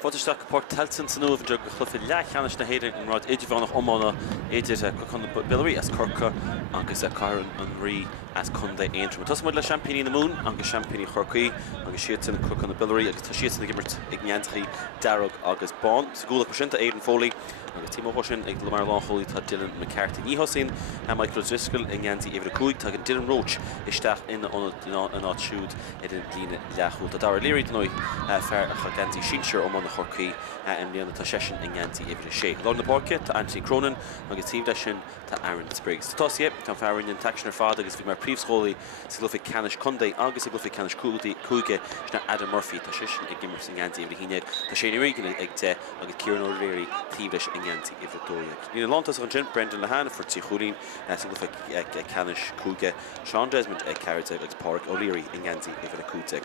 Fáisteach Páirc Tailteann san Uaimh go chlufa leithcheannais na hÉireann an rád Idirmheánach Iomána éidir chun Biolraí as Cork agus Carey an rí as chun Antrim. Tás muid le championí na mún agus championí Chorcaí agus siad san chun Biolraí agus tá siad san gimmert ag neantaí Darragh agus Bán. Sagúla sinta éireann fólí agus tímo sin ag le mar látholaí tá Dylan McCarthy níhosín a Michael Driscoll ag neantaí éidir cúig tá an Dylan Roach isteach in an áitiúd idir lína leachúil. Tá dar léirí den nóid fear a chagantí sínsir ó na Chorcaí an líana tá sesin in neantaí éidir sé. Lá na Páirce tá Anthony Cronin agus tíomh lei sin tá Aaron Spriggs. Táisié tá fearin an taxnar fád agus bhí mar príomhscólaí sa glufa canis Conde agus sa glufa canis cúige sna Adam Murphy tá sesin ag gimmar san neantaí éidir híine tá sé rigan ag de agus Kieran O'Leary tíomh leis in neantaí éidir dóiag. Ní lántas an sin Brendan Lehane for tí chuúlín sa glufa canis cúige Sean Desmond ag Carey agus Páirc O'Leary in neantaí éidir cúteag.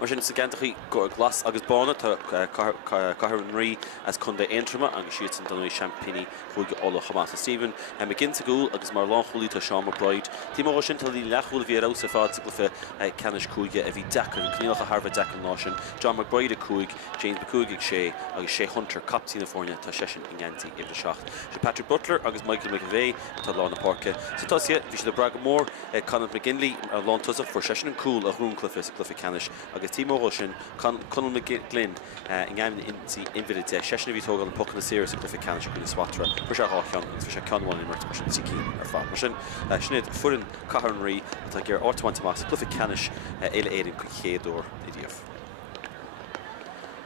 Mar sin sa gantaí go glas agus bána tá Cathaoir rí as chun Antrim agus siad san donnaí championí chuige óla Chomás Stephen McGinn sa gúil agus mar látholaí tá Sean McBride. Tímo sin tá lí lechúil bhí ará sa fád sa glufa canis cúige a bhí decan an cníoch a Harvard decan ná sin. John McBride a cúig, James McCúig ag sé agus sé Hunter captí na fórne tá sesin in neantaí éidir seacht. Se Patrick Butler agus Michael McAvey tá lá na Páirce. Sa táisiad bhí sé le bragad mór Conor McGinley a lán tusa for sesin an cúil a hrúnclifa sa glufa canis agus tímo sin Conor McGlynn in gaiim invited sesin a bhí tógáil an puc na séir sa glufa canis chun Swatter. Fu sé áceann agus fu sé canháin in mar sin sicí ar fád. Mar sin snéad furin Cathaoir rí tá gur áithaint más sa glufa canis éile éireann go chéadúir i dtíobh.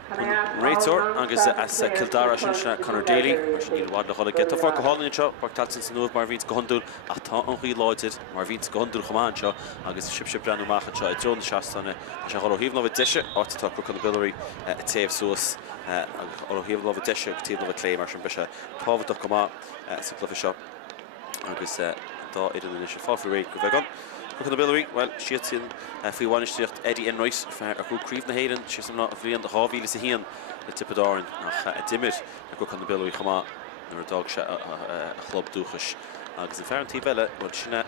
Réitor agus as Kildara sin Conor Daly mar sin íl bhd le chola get. Tá far go hálainn seo Páirc Tailteann san Uaimh mar bhín go honúil a tá an chuí láidir mar bhín go honúil chomán seo agus sib brenn machchan seo i drón seastanna se choíomh nó deise áta tá chun Biolraí a taobh suas óíomh nó deise go tíomh nó clé mar sin be se táhaach comá sa clufa seo agus dá idir is se fáfu ré go bheith chun Biolraí, well, siad sin faoihhainisteocht Eddie Enright a chu críomh na hÉireann si san ná bhríon de hábhíle sa híon le tippedáin nach dimid a go chun Biolraí chomá nuair a dag se a chlub dúchas. Agus an fearrantí bheile bhil sinna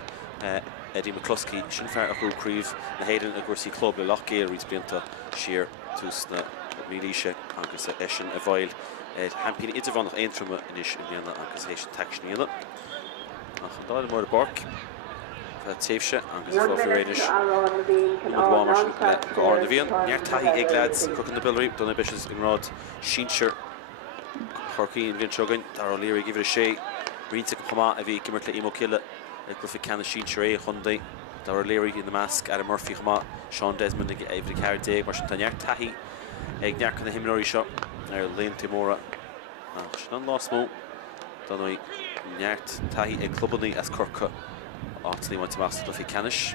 Eddie McCluskey sin fear a chu críomh na hÉireann a gcuirsaí club le lechgéal rís blianta siar tús na mílíise agus sin a bhail hampína Idirmheánach Antrim inis in líana agus é sin taxníana. Nach an dáil mór Páirc taobhse agus fáfuréidir bhámar sin go áir na bhíon. Neart taithí ag lead chun Biolraí donna beis an rád sínsir Chorcaí an bhíon seogain dar O'Leary gihir sé rínta go chomá a bhí gimmart le imócile le glufa canis sínsir é chundé dar O'Leary in na measc Adam Murphy chomá Sean Desmond ag éidir Carey mar sin tá neart taithí ag nearcan na himróí seo ar léon timóra sin an lá smó donna neart taithí ag clubannaí as Cork átaí maint más glufa canis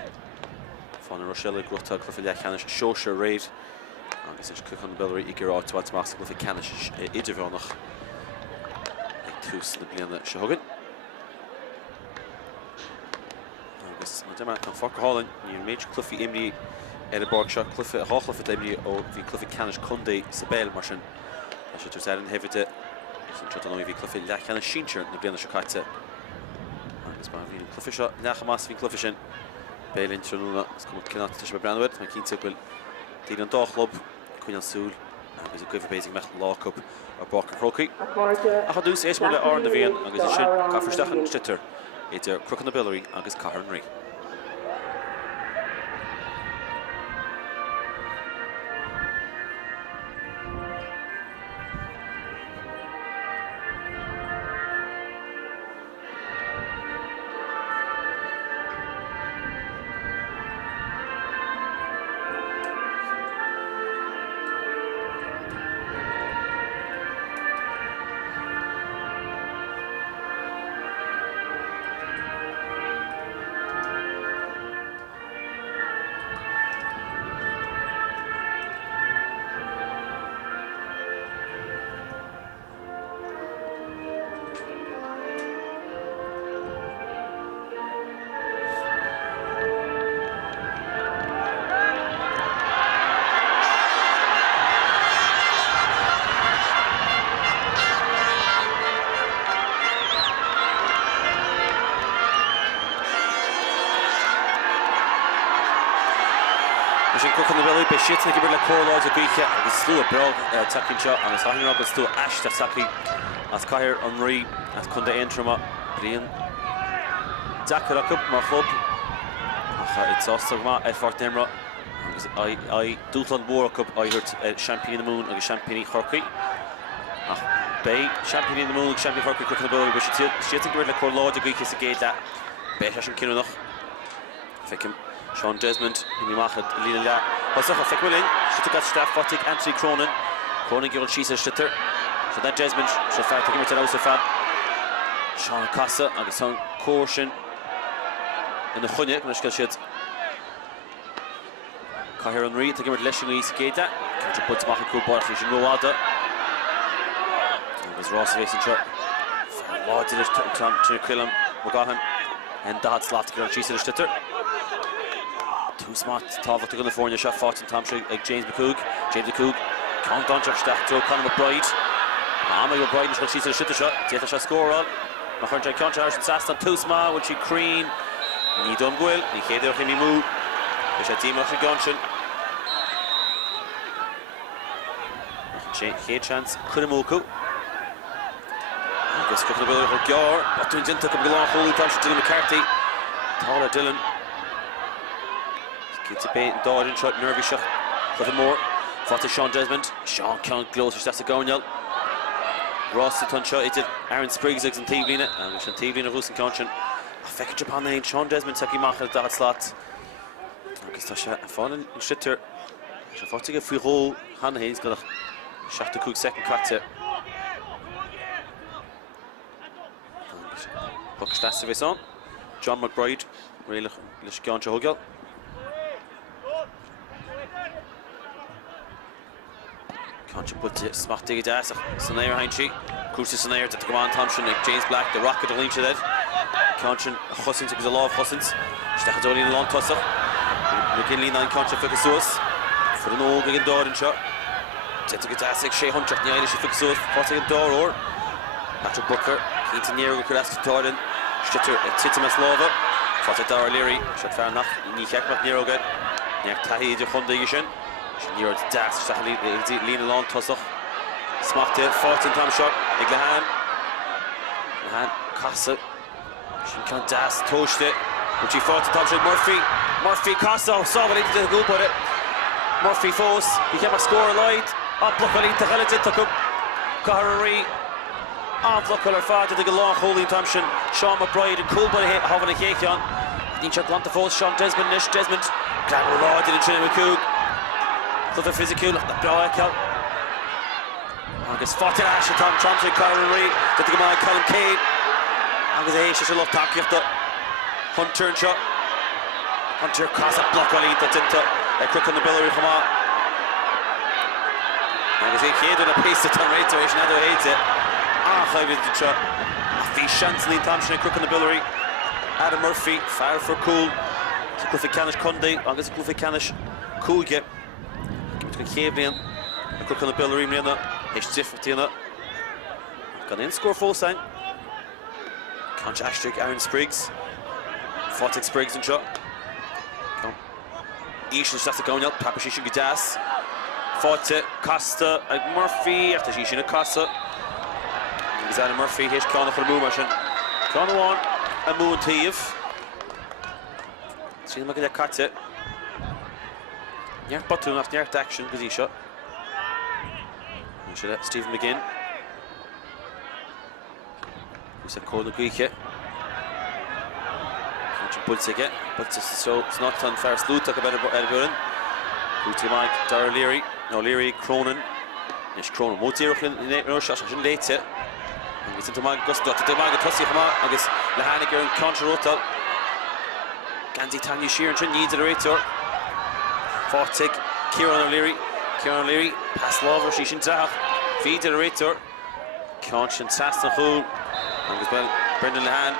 fan Rochelle grota glufa canis seoise réid agus is chun Biolraí i gur átaí más glufa canis Idirmheánach ag tús na bliana se thugann. Agus na deime an far hálainn ní méid clufií imní ar a Páirc seo clufa háchlufa imní ó bhí clufa canis Conde sa béil mar sin a sé tús éireann hefide san tro an bhí clufa canis sínsir na bliana se caite. Bhín clufi seo necha más bhín clufi sin bélinn trúna cum cinná tuis be brandhid, má cínta bhfuil tíad an dálub chuin an súl agus a goibh béisigh mecht lácup ar Páirc an Chorcaí. A cha dús éis mór le áir na bhíon agus is sin caithfirsteach stitar idir Chun Biolraí agus Cathaoir rí. Machine Cook on the belly, but shit's like a bit like Corlords of Greekia. It's still a bro, attacking shot, and it's hanging up, it's still Ash that's attacking. As Cathaoir Unri, as Cunda Antrim, Brian. Zakarakup, Marfub. It's also Fort Nemra. I Dúchlan War Cup, I heard Champion in the Moon, and Champion Corky. Bay, Champion in the Moon, Champion Corky, Cook on the belly, but shit's like a bit like Corlords of Greekia, a gate that. Bay Hashem Kinnach. Fickim. Sean Desmond, Iomána, Lila. What's up? Fick Willing. She got staff. Faugh Antrim Cronin. Cronin given she's a shitter. So that Desmond. So far taking it to the house of Fab. Sean Casa. And it's on caution. In the Hunyak. And the shit. Cathaoir Unri. Taking it to Leshing East Gata. Can't you put some cool ball? She's in Roada. And there's Ross facing shot. Lord did it. To kill him. Mugahan. And that's left to get on she's a shitter. Too smart, Tábhacht to California shot fought in Tomshire like James McCoog. Count on Josh Stack to Conor McBride. Amma McBride is going to see the shot. Take the shot score on. McCourt Count Harrison Saston too small when she Crean. Ni done well. Ni Cathaoir him move. There's a team of Gunchen. Hey chance Kudamoku. I guess Cook the Bill for Gar. But to into come along holy Tomshire Dylan McCarthy. Taller Dylan. Keeps a bait and dodging shot, nervy shot. Nothing more. Fought to Sean Desmond. Sean can't close, that's a going out. Ross the ton shot, it did Aaron Spriggs and Tailteann, and Sean Tailteann of Wilson Conscion. Affect Japan lane, Sean Desmond taking Machel that slot. I guess that's a falling in shit here. I thought to get free hole. Hannah Hayes got a shot to Cook second crack to. Hook stats of his on. John McBride, really, let's go on to Hugel. Can't you put smart dig it ass? Sathairn Heinchi, Crucis Sathairn to come on Thompson, James Black, the rocket of Lynch dead. Can't you Hussins because a lot of Hussins. Stach Dolly in long tosser. McKinley 9 can't you focus us. For the no big door and shot. Take it ass like Shea Hunter, the Irish focus us. Forcing a door or Patrick Booker, Keaton Nero, could ask to Jordan. Shitter, Titimus Lova. Fought a Dar Leary, shot fair enough. Nikak Nero good. Yak Tahi de Foundation. Near the dash, lean along, Tussach. Smacked it, fought in time shot. Iglahan. Iglahan, Casa. She can't dash, touched it. But she fought in time shot. Murphy, Casa. Saw what he did go put it. Murphy Foss. Became a score light. Up, look, Aline Tachalit took up. Carey. Up, look, her father, the long holding time shot. Sean McBride, and cool by having a cake on. Each shot, Glanta Foss, Sean Desmond, Nish Desmond. Gladwell Law did it, Trinity McCoog. The physical, the Biolraí. Agus fought in Ash, Tom Thompson, Carey, that the man Colin Cade. Agus Ash, she loved talking of the Hunter and shot. Hunter cross that block Wally, that's into a crook on the Biolraí come on. Agus Cade on a pace to turn right situation, now hates it. Five into the shot. Fee Shanson, Thompson, a crook on the Biolraí. Adam Murphy, fire for cool. Cliffy Canish Conde, Agus Cliffy Canish, cool get. Céimhbliain a Cook on the Biolraí mrianna H different gone in score full sign. Can't Ashtrick Aaron Spriggs Faugh Spriggs and shot Ishan that's the going out Papa Shishin Gadas Faugh Costa Murphy after Shishin Costa Adam Murphy Hish Connor for the move machine Connor one and Moon Thief see them look at that cut it. Neart bottom after neart action because he shot. And should let Stephen begin. Who's a corner Greek yet? Can't you put it again? But so it's not on first loot. Talk about it. Booty Mike, Dara Leary, no Leary, Cronin. Yes, Cronin. Motir in no shot. I shouldn't late it. And it's into Mike Gusto. To the Mike Tussi come on. I guess Lahaniger and Concha Ganzi Tanya Sheeran needs a rator. Faugh Kieran O'Leary, pass Lover, Shishin Zah, feed to the rator. Conscience Saston Hul, and as well Brendan Lahan.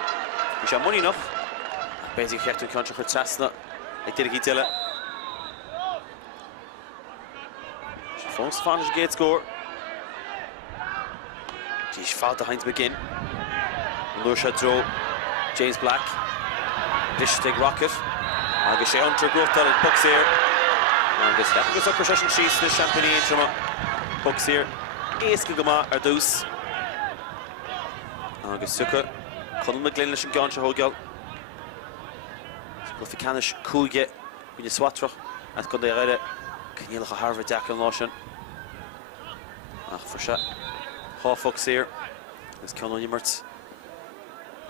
He's got money enough. Basically, Captain Concha for Saston. I did a Gitilla. Phones Spanish gate score. She's fought behind to begin. Lusha throw, James Black. Dish take rocket. I'll get Hunter growth that it pucks here. agus legus up procession sheets the champagne Antrim pucks here éasca go maith ar dús agus sucha chun McGlynn leis an gán se hógeal go fi canis cúige gwine swatrach at chun é réide cnílach a Harvard deach an lásin ach for se há fucks here agus ceann ó nimmert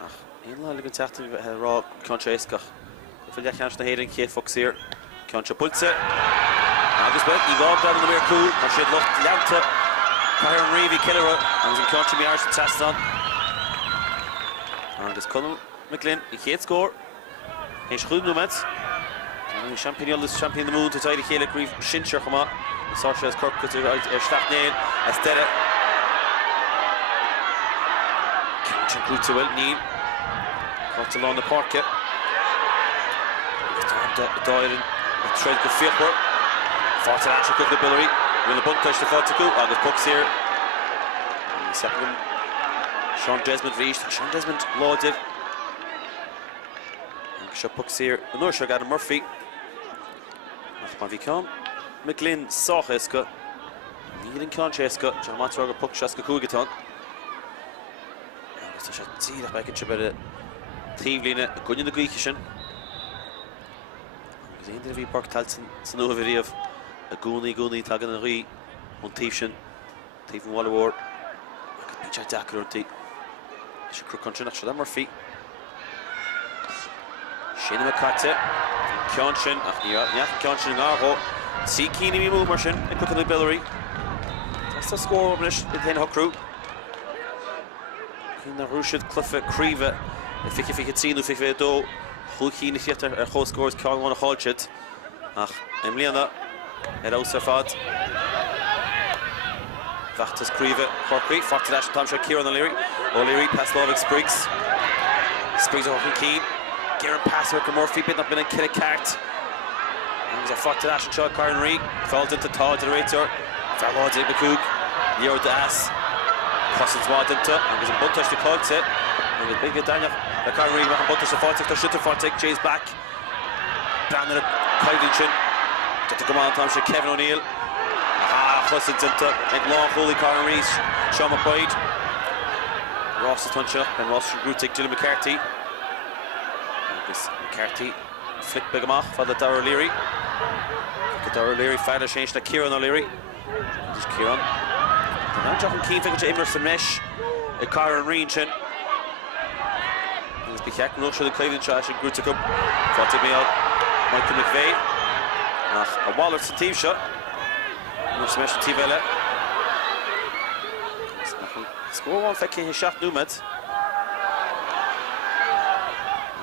ach éon lá ligan teachtain rá ceann se éascach fi leachcheann na hÉireann chéad fucks here ceann se pulse agus bud ní gáb dan na mér cúl mar siad lucht leanta Caithfear an Ríomhí Killeara agus an ceann se mí ars an Tailteann agus Conal McGlynn I chéad scór éis chuúb nó met Champagne is champion the moon to tie the chéile gríomh sinsear chumá Sáise as Cork ar Staithnéil as deire ceann se grúte bhfuil níl cáte lá na Páirce Dáireann a treid go fiochar fáte an se go na Biolraí rinne buntáis na fáte go agus pucks here second Sean Desmond reached Sean Desmond láidir agus se pucks here an uair se Adam Murphy ach má bhí ceann McGlynn sách éasca níl an ceann sé éasca John Matar go puck se go cúigetán agus tá sé tíach beicinn se beidir tíomhlíne a gcuine na gcuiche sin agus aon bhí Páirc Tailteann san uaimh riamh a gúnaí tagan na rí ón tíomh sin tíomh an Watergrasshill agus bhí sé deacair ortaí se crucán sin ach se Murphy sin am a caite ceann sin ach níach ceann sin an árthó sí cíine bhí mú mar sin I crucán na Biolraí Tás tá scór obnis I dhéana hocrú cín na rúisiid clufa críomh I fiche tríú fiche dó chucíine fiachtar ar chóscóir ceann bhána cháiltead ach Iomána ar ós ar fad Bheachtas críomh Corcaí fáte leis an tam se Ciarán O'Leary pass Lávig Spriggs ó chun cín Gearan passer go Murphy bit nach bin an cile ceart agus a fáte leis an seo Carey fáil into tá de réitear fearláid ag becúg Leo de as cosint má dinta agus an buntáis de cáilte agus big dainach le Carey nach an buntáis a fáteach tá sitar fáteach Chase back Brandon Coidin sin Tá go máin tam se Kevin O'Neill cosint dinta ag lá Holy Carey Sean McBoyd Ross tunseach and Ross grúteach Gillian McCarthy agus McCarthy flick big amach for the Dara O'Leary fire change to Ciarán O'Leary just Ciarán and John Keane figure to Emerson Mesh a car and range in be check no show the Cleveland charge and grúteach up fought me out Michael McVeigh a Waller to team shot Emerson Mesh to Vela score one fecking his shot Numet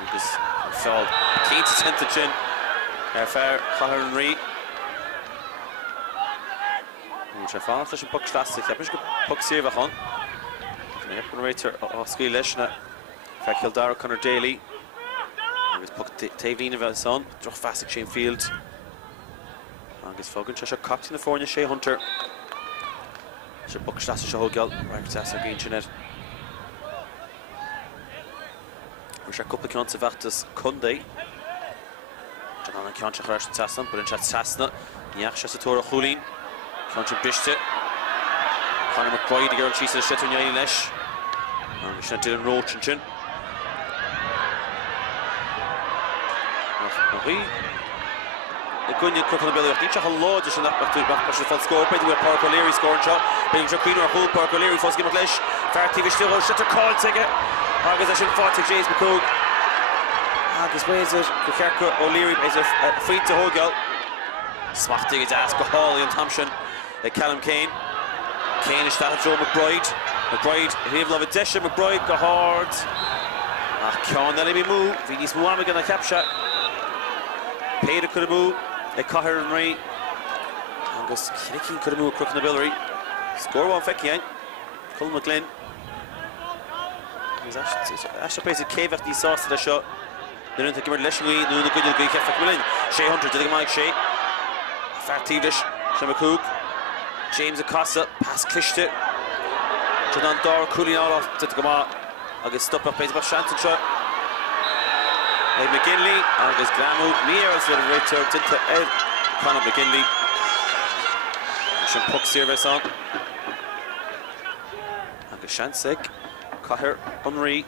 agus fell Keane to center chin fair Cathaoir which I found such a puck slastic I go puck save on I have one rater ski leshna fair Kildare Connor Daly agus puck Tailteann of son drop fast chain field agus Faugh se cocked in the fornia Shea Hunter se puck slastic se hógeal right test again chinet we se couple ceann sa bheachtas Cundé John an ceann se chreis an Tailteann but in chat Tasna níach se sa tóra Hurling ceann se biste Conor McBride gur an tíos a sitar neáin leis agus se Dylan Roach an sin Rí I gcuine crucán na Biolraí ní se láidir sin nach se fáil scór beidir bhfuil Páirc O'Leary scór an seo beidir se cuiinú ar thuil Páirc O'Leary fós gimach leis feartíh stiúil sitar cáilte agus a sin fáte James McCoog agus beidir go cearcha O'Leary beidir faointe hógeal smachtaigh ag as go hálaí an tamsin ag Callum Kane is staithe Joe McBride riamh le deise McBride go hard ach ceann eile mú bhí níos mú amagan na ceapse Péidir could mú ag Cathaoir agus Cnocán could mú crucán na Biolraí scór bháin feici Colm McGlynn As beidir céhhecht ní sásta a seo na rinta gimar leis nuí nó na gcuineal go cefa go linn Shea Hunter de maiid sé feartíh leis se McCoog James Acosta pass cliste John an dar cúlín ála go má agus stoppa beidir bar seantain seo McGinley agus Gramú níor as le réitear dinta Conor McGinley. Sin puck service on. Agus Shansig. Cathaoir Unrí.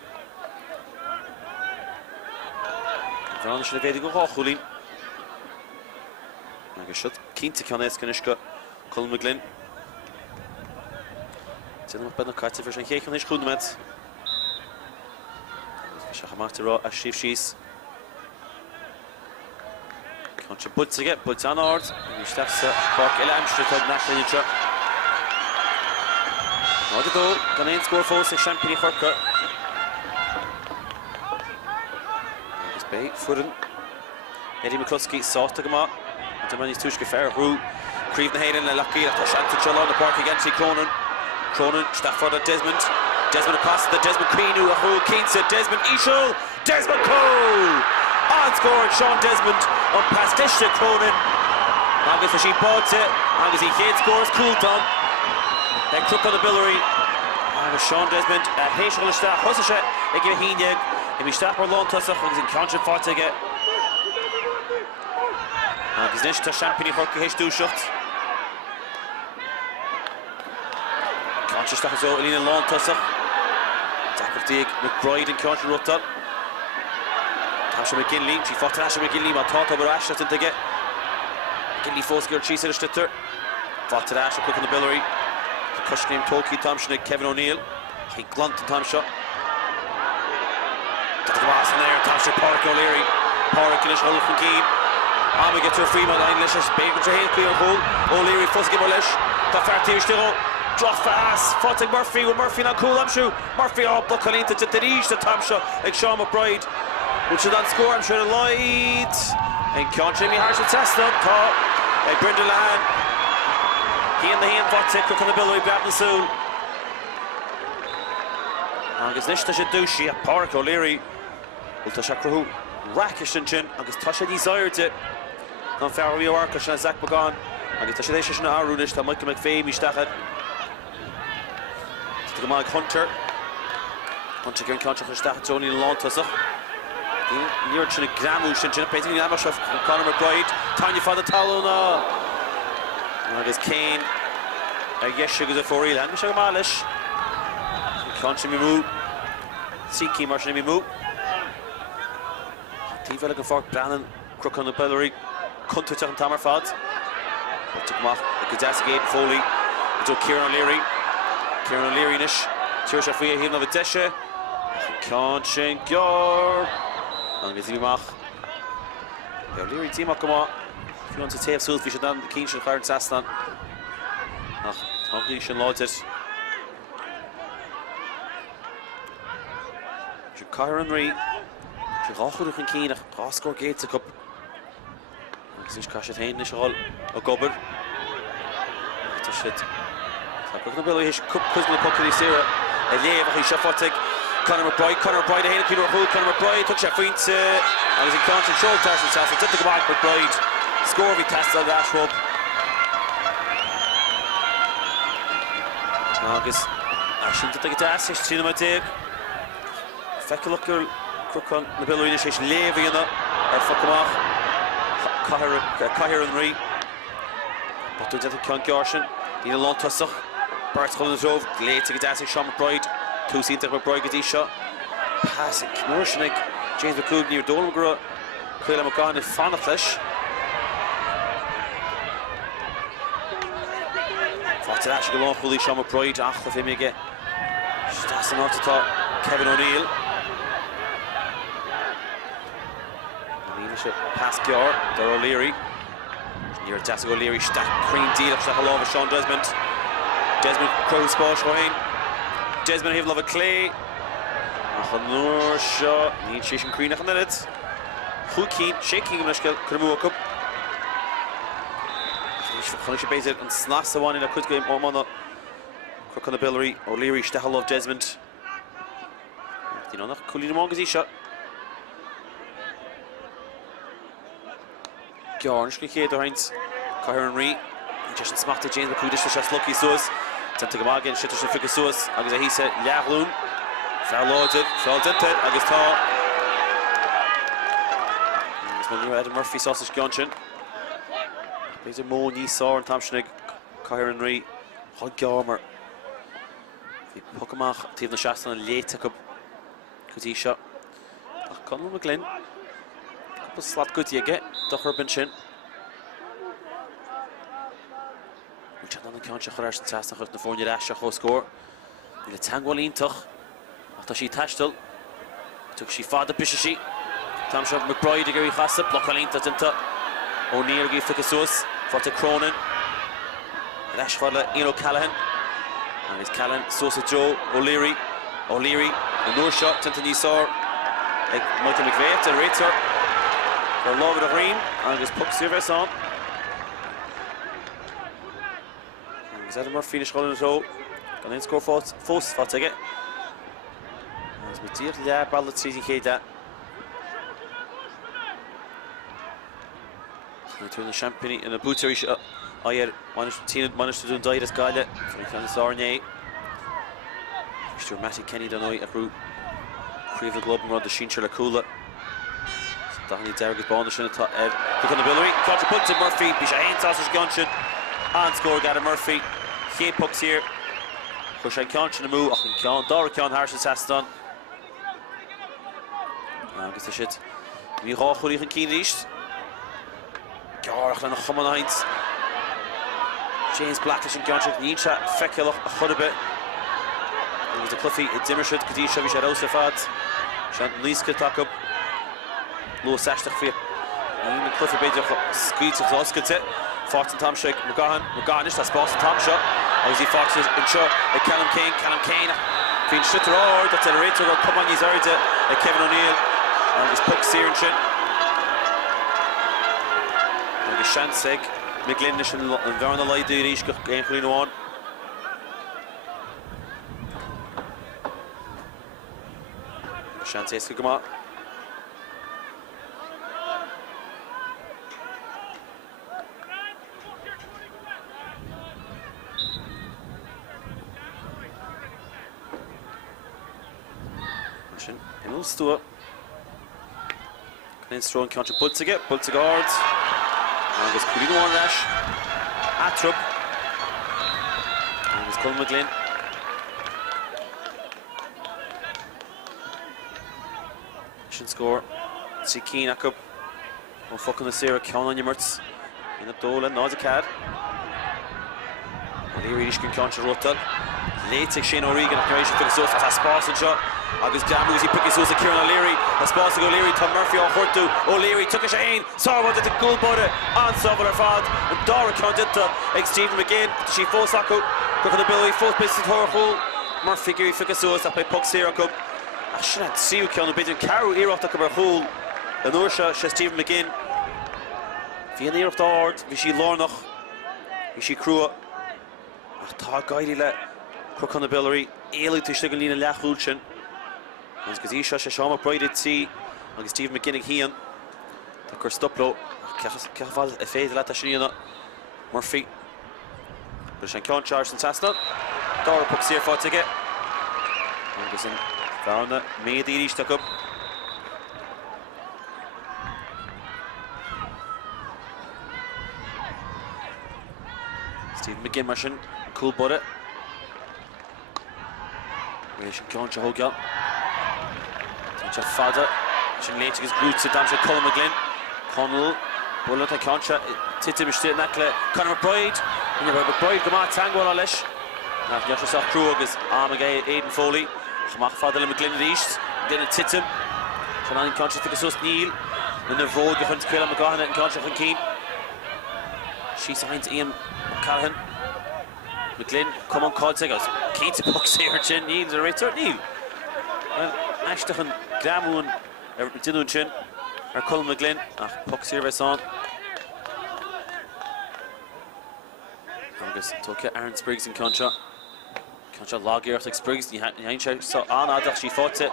Bhrána sin a bhéidir go Hurling. Agus siad cínta ceannas Cnisca Colm McGlynn. Tíanamh bedna caite for sin chéichan is chuúnaid. Se chamáta rá a síomh síos. Cán se builtige, built an ard. Ní stefsa Páirc eile aimstre tug nachlíonse. Náid dó, gan éon scór fós ag Championí Chorca. Agus bé, furan. Eddie McCluskey sásta go má. Dyma'n túisge fair hrú. Craobh na hÉireann le lucky after Shanta Chulon the Páirc against Cronin. Cronin, Stafford at Desmond. Desmond across the Desmond Queenu, a whole Keensa, Desmond Ishul, Desmond Cole! On scored Sean Desmond on past dish to Cronin. Agus she bought it, agus he head scores Coolton. Then Crook on the Biolraí. Agus Sean Desmond, HÉireann staff, Hussashe, they give a heenyeg. If he staff or long tussach, agus in conscious fought to get. Agus nish to Championí Chorca HÉireann dúiseacht. Conscious staff is out, Elena long tussach. Dig McBride and Country Ruttan. Tasha McGinley, she fought Tasha McGinley, but thought over Ashton to get. McGinley forced her cheese in the Stitter. Fought to Ashton quick on the Biolraí. The cushion named Tolkien Thompson and Kevin O'Neill. He glunt and Thompson. Got the glass in there, Thompson Páirc O'Leary. Páirc in his hull from Keane. We get to a free man line, let's just bake with your hand clear hole. O'Leary, first game of Lish. The Farty is still. Drop fast, fighting Murphy with Murphy not cool, I'm sure. Murphy all buckling into the reach the top shot like Sean McBride. Which should not score, I'm sure the light. And can't Jimmy Harsh will test them. Caught like Brendan Lahan. He and the hand fought Cook on the Biolraí, Breathnach soon. Agus Nishta should do she a Páirc O'Leary. Will Tasha Craobh rackish and chin. Agus Tasha desired it. Non fair we work, Tasha Zach Bagan. Agus Tasha Desha Shana Arunish, that Michael McVeigh, Mishtachet. The Mike Hunter again contract for Staff only long to us. Near to the Gramush and Painting Amash of Conor McBride. Tanya for the Talona. Agus Kane. Yes, she goes for real. And Michelle Malish. Can't me move. Siki Marshall me move. Tiva looking for Brannon. Crook on the Biolraí. Kunter to Tamerfad. Took him off. Gadassi Foley. To Kieran O'Leary. Kieran O'Leary-nish, Tíorcha Faoh híomh na bheidise, Cán sin gear, agus Idirmheánach. O'Leary tíach go má, fiúin sa taobh súil, bhí sé dan cín sin chuir an sastan. Ach, tháinig sin láidir. Sé Cathaoir Unrí, sé ráchuúach an cín ach ráscór géite cup. Agus is caiisiad hain is all a gobar. Tá siad. Look at the Biolraí, cup cousin of Puckity Sarah. A leave, he's shot for Conor McBride, a hand Peter Hull, Conor McBride, took shot feet, and was in control, toss himself, and took the back McBride. Score we tested on that rub. Agus, shouldn't take it to assist, see them at Dave. Feck a look at Crook on the Biolraí initiation, leave, you know, or fuck him off. Cathaoir Unrí. But do that Cian Georshin, need a long tussach. Bart's holding the drove, late to get dancing Sean McBride. Two scenes that McBride gets his shot. Passing, Knorshnik, James McCoog near Dolmagura. Quayle McGahan and Fanaflesh. Fought to actually go on fully Sean McBride. Ach, with him again. That's enough to talk. Kevin O'Neill. Leadership past Gear. They're O'Leary. Near Dassig O'Leary. Stack Cream deal up Stack along with Sean Desmond. Desmond Craobh Spórt Showing. Desmond have love a clay. Nur shot. Need Shishin Crean in it. Hooking, shaking him. Could move up. Finish base it and snaps the one in a quick game. Iomána. Crook on the Biolraí. O'Leary Stack love Desmond. You know, not Cooley among his shot. Garnish Kate Heinz. Cathaoir Unrí. Just smacked to James McCoog. This was just lucky Suez. Tenta go again. Shitter should figure Suez. Agus he said Leachlún. Foul loaded. Foul dented. Agus tá. This one Adam Murphy sausage Gonshin. There's a Mo Níosár an tamsnig Cathaoir Rí Hod Garmer. The Pokemach Tíomh na Seastan a léite go Cudí seo. Conal McGlynn. Couple slot good ige do Hurban sin. Chan an count chur san Seastan chut na fóinne reis a chóscór. Le tangwalíntoch. Ach tá sí taistil. Tuach sí fada pisisi. Tam seo McBride gurí chasa blochalínta dinta. O'Neill gí ficasús. Forte Cronin. Reis fada Ian O'Callaghan. And it's Callan, Sosa Joe, O'Leary, the Noor shot, Tinta Níosár, Michael McVeigh, the Rater, for love of the green, and there's puck service on. And is that a Murphy finish holding it all? Gonna score Faugh take it. As we deal, yeah, ball at CDK that. We turn the champagne in a bootery shot. Oh yeah, managed to do this guy that from Sarnia. Mr. Matty Kenny Donoy a group. Creevil Globe and Rod the Sheen Coola. Danny Derrick Bond the Shin look on the Biolraí. Got to put to Murphy, Bisha Ain Sausage Gunshin. And score got a Murphy. He pucks here. Push and Conch in the move. Dora Con Harrison Saston. I guess the shit. We go for the keen east. Garach and the Human Heinz. James Blackish and Gonchik Nietzsche Fekel a Hudabit. It was a Cliffy, a Dimmershut, Kadisha, Visha Rosafat, Shant Liska Takub, Low Sashtach Fia, and Cliffy Bidja Squeets of Zoskit, Fox and Tom Shake, McGahan is that's Boston Tom shot. Ozzy Fox is in shot, Callum Kane, Finn Shutter, that's a Rater, come on, he's already Kevin O'Neill, and his puck sear and shin. And the Shanseg. McGlynnish and Verna Light do each game for one. Chance to come out. In Ulster. Clint's throwing counter Bultiga hard. And there's Culino on Rash. Antrim. And there's Colin McGlynn. Mission score. See Cnocán. One fucking the Sarah, Keon on your Mertz. In the Dola, Nod a cad. O'Leary can counter Rotal. Late Shane O'Regan, operation for the Sus. That's Spórt shot. Agus Jamu, he picked his Sus, Kieran O'Leary. That's Spórt to go O'Leary, Tom Murphy on Hurtu. O'Leary took a Shane. Saw what did the goal butter. On Sovereign Fad. And Dora counted to Stephen McGinn. She full saco. Look at the Biolraí, full business to her hole. Murphy Gary Fickasus, that by Puck Sarah Cup. I should have seen you count a bit in Carey here off the cover hole. The Norsha, she Stephen McGinn. Fiona here off the hard. Vichy Lornach. Vichy Craobh. Tá gaiile le Crook on the Biolraí. Éilú tu stigan lína lechúlsin. Agus go dtí seo sé Seán McBride tí agus Stephen McGinn hían. Tá gur stoplo. Cefal a féidir le tá sinna Murphy. Bur sin ceann charge an tasna. Dara puck sér fá tige. Agus an bharna méad íríiste up. Stephen McGinn mar sin cool butter. Sin ceann se hógeal. Tá fada. Sin léite agus grúte dam se Colin McGlynn. Conal. Bullet a ceann se titim Breathnach le Conor McBride. And you're McBride go má tangwal a leis. Nach neachtar sa Craobh agus Amagay Aidan Foley. Chamach fada le McGlynn ríist. Dyna titim. Sin an ceann se Fickasus Neil. In the road go chunt Céile McGahan and ceann se chun Keane. She signs Ian O'Callaghan. McGlynn, come on, called to us. Keane to box here, Chin, Neil, the right turn, Neil. Well, Ashtachan, Gramoon, Dinun Chin, or Colin McGlynn, puck service on. Agus, Tokia, Aaron Spriggs and Concha. Concha log here, like Spriggs, you ain't sure, so Anna, she fought it.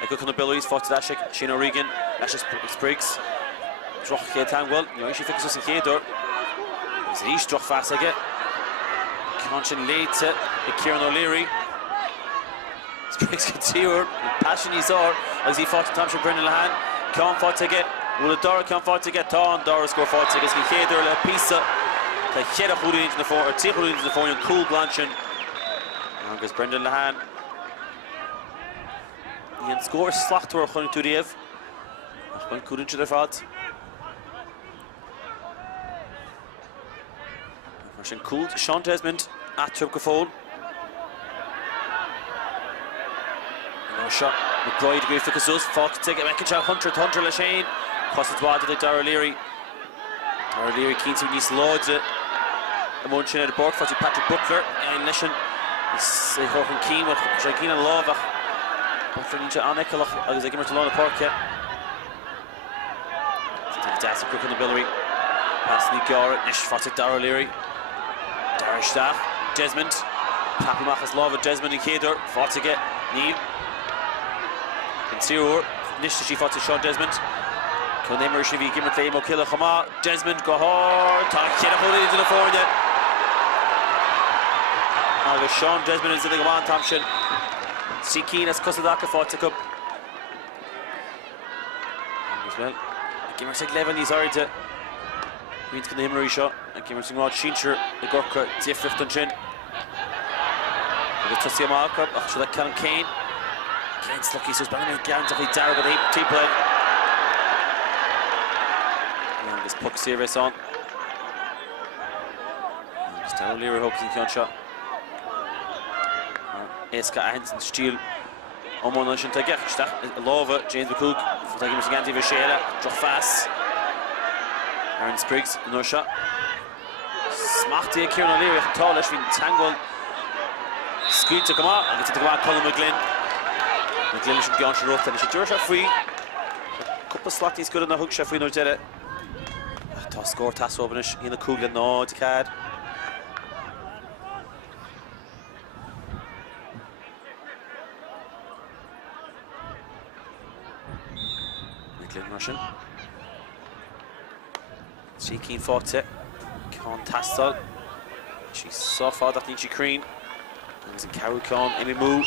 I go on the Biolraí, fought it, Ashik, Shane O'Regan, Ashik Spriggs. Droch Cathaoir well, you know, she fixes us in Cathaoir. It's an east droch fast again. Conchin late to Kieran O'Leary. Spriggs Cathaoir, passion he saw as he fought to Tom Brendan Lahan. Con fought to get Will Dara can fight to get on. Dara score fight to get Chéidir le pizza. The Chéidir Hurling into the phone, or Tí Hurling into the phone, cool Blanchin. Agus Brendan Lehan. Ian scores Tráchtaire Hurling to Uaimh. One could into the front. Martin cool Sean Desmond at Cathaoir. No shot. McBride agree for Casus. Faugh to take it back and shot Hunter Lashane. Crosses wide to the Dara Leary. Dara Leary keen to Nice Lords it. The Munchin at the board for Patrick Butler. And Nishan is Hurling Keen with Jagina Lova. Butler into Iomána. As I give her to Lona Páirc. That's a quick on the Biolraí. Passing the Gara. Nish for Dara Leary. Dara Staff. Desmond. Tappelmachas Lova. Desmond and Chéidir. Fought to get Neil. And Cyril. Nish to she fought to Sean Desmond. Connemer Shivi Gimmer Clay Mokilla Hama. Desmond go hard. Chéidir hold it into the forward. Agus Sean Desmond into the Gaman Thompson. See Keen as Cosadaka fought to come. As well. Gimmer take 11 he's already to. Means can the Himmery shot. And Gimmer sing out Shincher. The Gorka. Tiefrift on Chin. Agus to see a mark up. So that Callum Kane. Kane's lucky, so he's banging down to Dara, but he played. And this puck service on. Just Dara Leary hooks in the shot. Eska Hansen Steele. Oman Nishan to get. Lova, James McCook. For taking Mr. Ganti Vishela. Drop fast. Aaron Spriggs, no shot. Smachty Kieran O'Leary. Tall, Ashwin Tangle. Squeeze to come out. And it's to come out, Colin McGlynn. McGlynn should go on to rough, and he should George free. A couple of slotties good on the hook, Sheffield no did it. Toss score, Tass Obanish, in the Coughlin, no, it's Cad. McGlynn Russian. She keen fought it. Con Tastal. She saw far that Nietzsche Crean. He's in Cowicon, Amy Moo.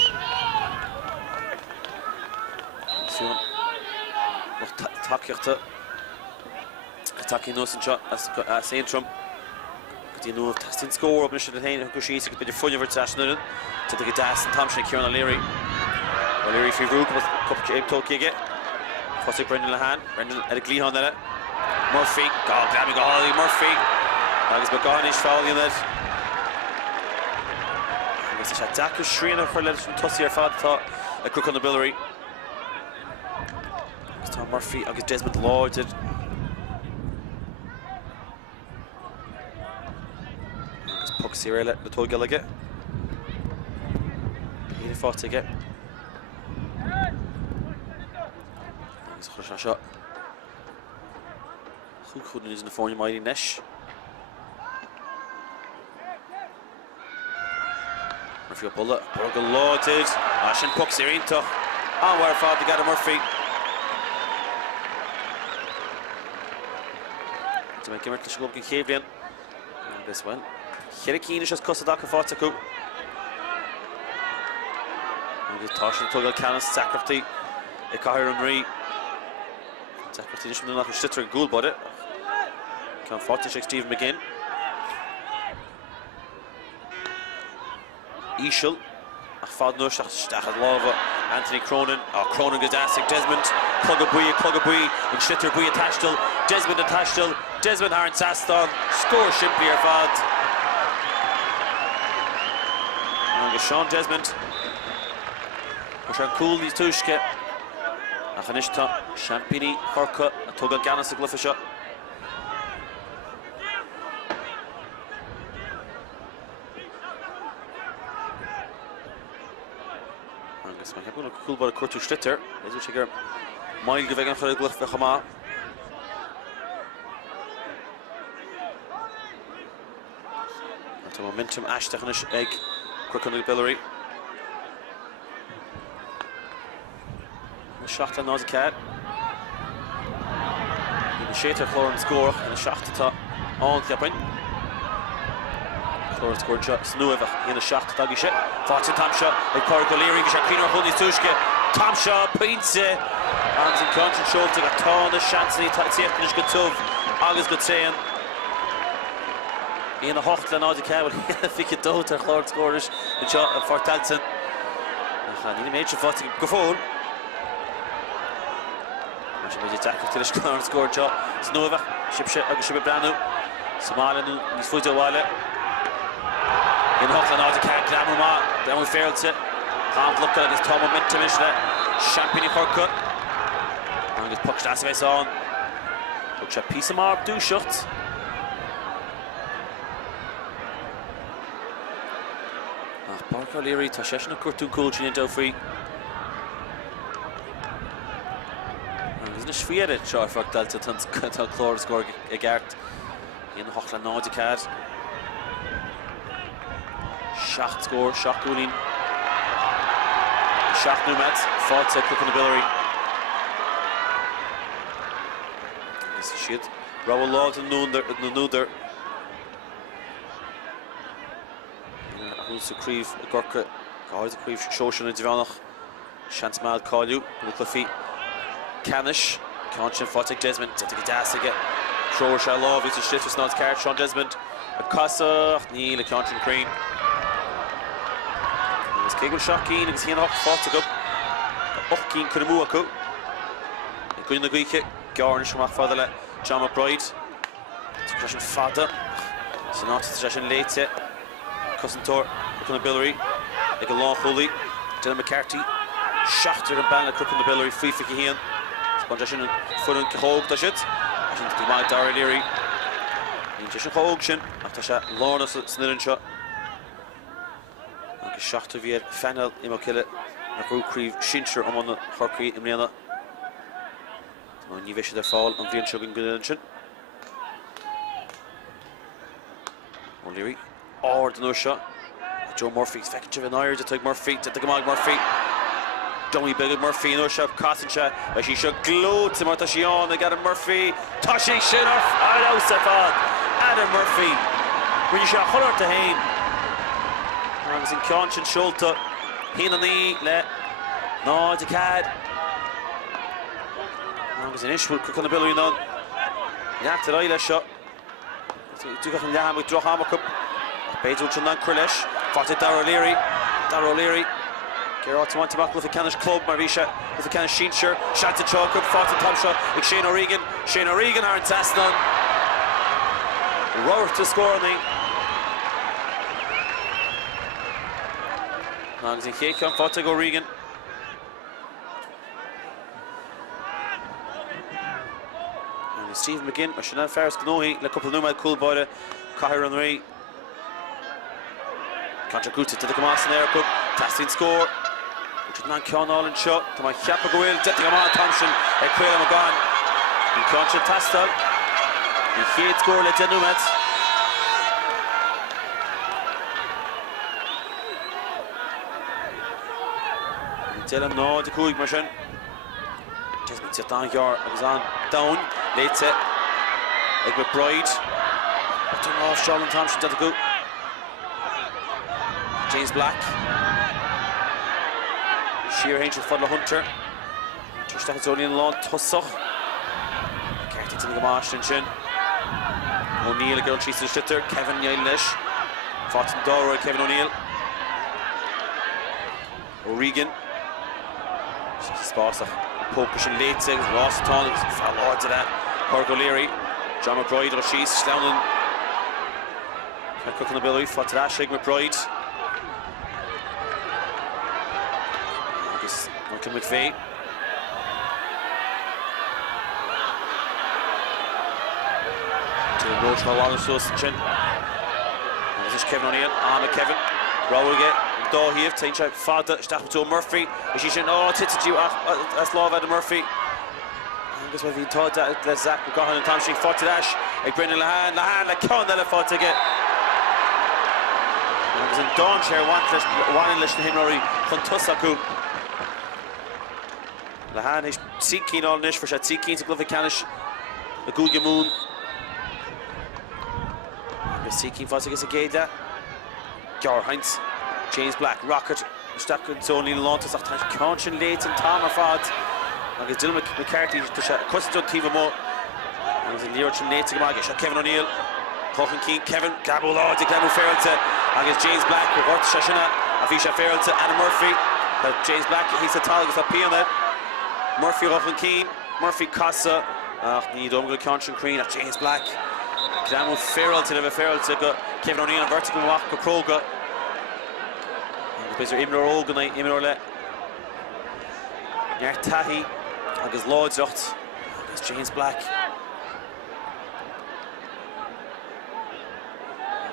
Tailteann attacking nos and shot as Antrim. Could you know if Tastin score up Nishan Tailteann who she could be the fun of her national to the Gadas and Thompson Kieran O'Leary. O'Leary free rook with a couple of Abe Toki get. Fossick Brendan Lehan. Brendan at a Gleehon at it. Murphy. God damn it, Holly Murphy. Agus McGonish foul in it. I guess it's Daku Shrina for letters from Tussie or Fad thought a crook on the Biolraí. Tom Murphy, I guess Desmond Lord did. Puck Cyril the toe Gilligan. He fought to get. He's a shot. Who couldn't use in the form mighty Nish? Murphy up bullet. Burgle Lord did. Ashen Puck Cyril to. And where fought to get a Murphy. To make him to go up in hÉireann. This one. Hurling is just Cosadaka fought to go. And the Tashin Tuggle Canis Sacrity. A Carey. Sacrity is not a Stitter goal, but it. Can fought to shake Stephen McGinn. Ishel. A Fadnush, a Lava. Anthony Cronin. Oh, Cronin goes dancing. Desmond. Clugabui. And Schlitter Bui Tashtil. Desmond and Tashtil. Desmond Harn Saston. Score simply or Fad. And Sean Desmond. Which are cool these two skip. Achanishta. Champini. Horka. A Tuga Ganas a Glyphishot. Ik heb ook een cool bij de korte Schlitter. Deze is zeker mooi gewegen voor de lucht van Gama. Het momentum Ash tegen een egg. Quick on the Biolraí. De shot aan onze cat. De shater Chlorn score en de shot tot on Kippin. Chlorn scored shot. Snueva in de shot tot shit. Fought to Tomsha. Like Páirc O'Leary, Shakina Holy Tushke. Tomsha points it. Agus in Conscience Schultz got tán is seansaí Tailteann is go tubh agus go téan. Íon a hocht le náide ceabhfuil fiche dót ar chláir scóris for Tailteann. Ní méid se fáte go fóil. Mar sin méid deachh til is chláir scóir seo. Snuamh sibse agus sibbe breanú. Somálanú níos fuide bháile. Íon a hocht le náide ceabh glamar má damú féilte. Hand lucca agus tá momentum is le Champagne Cork. Agus puck as bheits an. Ug se písa mar dúiseacht. Páirc O'Leary tá sé sin cuairtú cúiltín in dófrí. Agus na sfiad seo fach dalta tá chlór scór a gceart. Íon a hocht le náide cead. Seacht scór, seacht gúilín. Seacht númed, fáilte Cook na Biolraí. Agus siad Rowell Laud an núidir. Hús a críomh a Gorca, gáid a críomh seoisiún in Idirmheánach. Seans mád cáiliú, na clufií. Canis, Conscience fáilte Desmond, te go deas aige. Seoir se láh ís a slifas náid ceart Sean Desmond. A casach, ní le Conscience Crean. Agus céigúil seachcín agus híon hocht fáilte go. Ochcín chun mú acu. I gcuine na gcuiche, gearnis amach fada le John McBride. Tá sin fada. San áit tá sin léite. Cousintor, Cook na Biolraí. Ag a lán chulaí. Dylan McCarthy. Seachtar an ban le Cook na Biolraí faoi fiche híon. Spáinte sin fuan Cathaoir tá siad. Sin go maith dar O'Leary. Níl sin Cathaoir sin ach tá sé lána snirin seo. Agus seachtar bhíad fenal imó ciile na grúcríomh sinseir am na Corcaí Imreana. Tá ní bheith siad ar fáil an bhíonn seogan go sin. O'Leary. Ard an seo. Joe Murphy's feiceann an aird a Murphy, te go mag Murphy. Dummy big Murphy an seo casanse, a sí seo glód sa mar tá sí an ag Adam Murphy. Tá sé sin ar sa fad. Adam Murphy. Rinne sé chuirt a hain. Agus in Conscience Schultz. Hín an ní le náid a cad. Agus in isbhfuil Cook na Biolraí ná. Neachtar eile seo. Dúgach an lehan ag droch amach up. Beidú sin an Craobh, fáilte Dar O'Leary. Gear átamhainte amach le Canis club mar bhí sé le Canis sinseir. Seanta teochup, fáilte tamseo ag Shane O'Regan. Shane O'Regan ar an tasnan. Roir to score ní. Agus in chéicán fáilte O'Regan. Agus Stephen McGinn mar sin an fearras gnóí le cúpla númaid cúlbáide Cathaoir an Rí. Contra-gúta to the Gamas and Aircook. Tassin score. Which is not Ceannáil shot. To my Chiappa Goil. Detting Amon Thompson. A Craobh McGon. In Contra Tastal. In Head score. Let's end it. Dylan no the Coig machine. Just been down here. Alexander down. Late. Like McBride. Turn off Charlotte Thompson to the go. James Black. Sheer Angel Fudler Hunter. Tráchtaire only in lawn Tussach. Carthach to the Gamash and Shin. O'Neill, a girl cheese to the shitter. Kevin Yailish. Fought in Dora, Kevin O'Neill. O'Regan. Spása. Pokish and late sings. Ross Tong. Fell hard to that. Páirc O'Leary. John McBride. O'Shees. Slowning. Cook on the Biolraí. Fought to that. Shig McBride. Michael McVeigh. To the Roach Malwan Association. This is Kevin O'Neill. On Kevin. Rowell again. Dóhíomh. Taintra Fada. Stach to Murphy. Is he saying, oh, tits you as law of Adam Murphy. Agus bhí thought that le Zach McGahan and Thompson fought to dash. Ag Brendan Lahan le Ceannáil fought to get. Agus an Dawn chair one leis na himráí chun tusaú. Lahan is Cín all nish for sé Cín to glove Canis a good moon. Cín fought against a Gaida. Gar Heinz. James Black, Rocket, Stacken, Tony Lontas, Conscience late and Tom Fad. agus Dylan McCarthy cosú tíh mó agus an líir néite go agus Kevin O'Neill Cochan Keane Kevin Gabú láide Gabú féilte agus James Black go bhort se sinna a bhí se féilte Adam Murphy James Black hí sa tal agus a peanna Murphy Cochan Keane Murphy casa ach ní dom go Country Green a James Black Gabú féilte le féilte go Kevin O'Neill an vertical walk go Craobh agus Imre Ógan Imre le Near Tahi agus Láidreacht agus James Black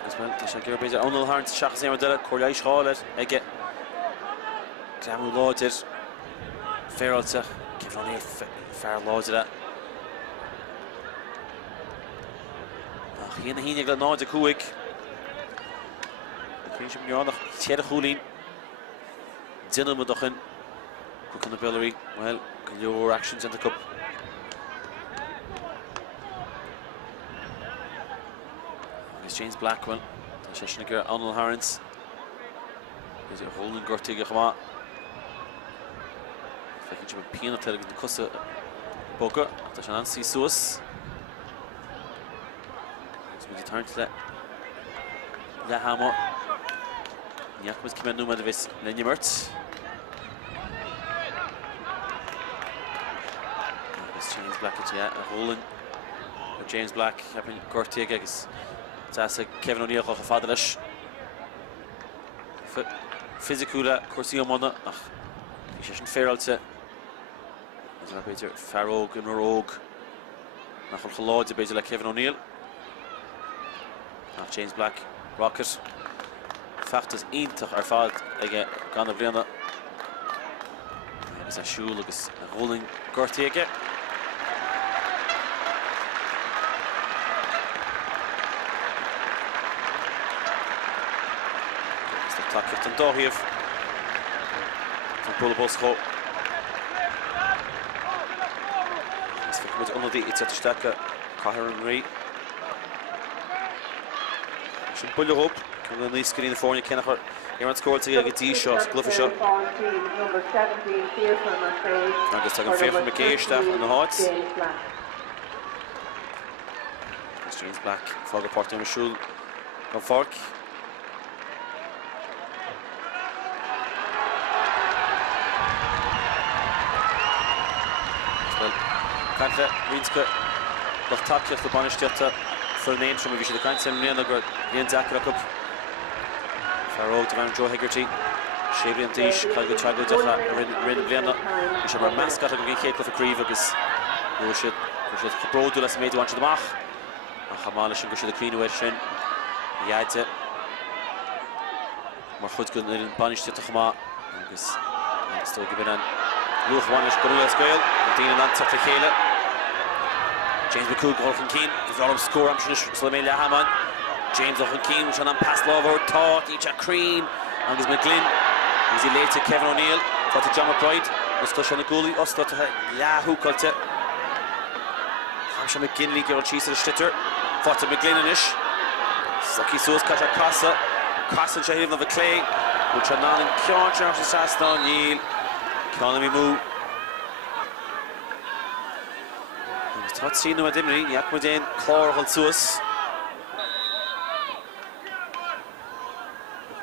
agus well tá sé gur beidir Onal Harn seachas émar deile Corey Schráile ige Gramú Láidir féilte Kevin O'Neill fear Láidire ach hína híine le náide cuaig Iomána tíad a chúlín Dylan Mudochan Cook on the Biolraí, well, your actions in the cup. It's James Blackwell, Shishniger, Onal Harns. Is it Hurling Gortig Idirmheánach? If I can jump a peanut in the Cussa Boca, that's an Ansi Suas. So we turn to that. The hammer. Jakobs came in nummer de vis Lenjemert. James Black yeah, Hurling. James Black having Gortig agus. That's Kevin O'Neill off Fadalish. Physicula Corsi Iomána. Ach, he's just féilte. Is a better Faugh and Rogue. Nach an Chláide better like Kevin O'Neill. Ach, James Black Rocket. Fachtas ítach fad ige gan a bbliana. Agus a siúil agus Hurling Gortig. Takert an dóhíomh an bula bosco. Is fi cumid unadí I teataisteacha Cathaoir sin Biolraí cyn yn níos grín fórne cenach ar an scóirte ag dí seo glufa seo. Agus tá an féoch McCéisteach an na háit. James Black fág a páirtí an siúil an Páirc. Canta Rínska nach takeíocht le banisteachta for an Antrim a bhí sé de caint sem líana gur bhíon deacrach up. Faugh de bhain Joe Hegarty, Shéirí an tíis, cael go teagú decha rinne bliana. Bhí sé mar mascat a go bhíon chéad le críomh agus go siad chobródú leis méadú anse amach. A chamála sin go siad a críneúir sin, iadte. Mar chud go an banisteachta chamá agus stoi go bin an luachháinis go luas gael, an dtíine an tucht le chéile. James McCool Cochan Keane, he's on score am Slamé Lehaman. James Cochan Keane, which on pass lover, taught each a Crean, and McGlynn. Is he late to Kevin O'Neill, thought to John McBride, Ustash and Gooley, Ustash to Yahoo Culture. Hamsha McGinley, Gerald Cheese and Stitter, thought to McGlynn and Ish. Sucky Sus, Kasha Casa, Casa Shahid of the Clay, which are not in Country, Shaston, Yale, Economy Move. Tá síú a dimrí, neach mu déon chlár suas.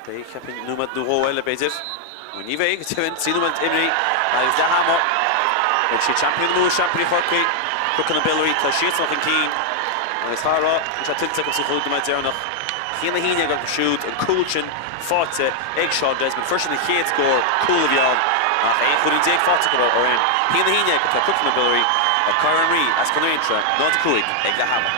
Bé ceapin númad nó hóil a beidir. Mu ní bhéh tíhann síú a dimrí agus le hamar. Bhil sé champion mú champion Corcaí, Cook on the Biolraí, tá siad Cochan Keane. Agus thárá, se tiltte go sa chuúd na Déarnach. Chéanna híine go siúd an cúil sin fáte ag Sean Desmond. First in the chéad score, cúil a bheán. Ach éon chuúd déag fáte go ar aon. Chéanna híine go tá Cook on the Biolraí. A Carey as Conantra, not Cuig, ag the hammer.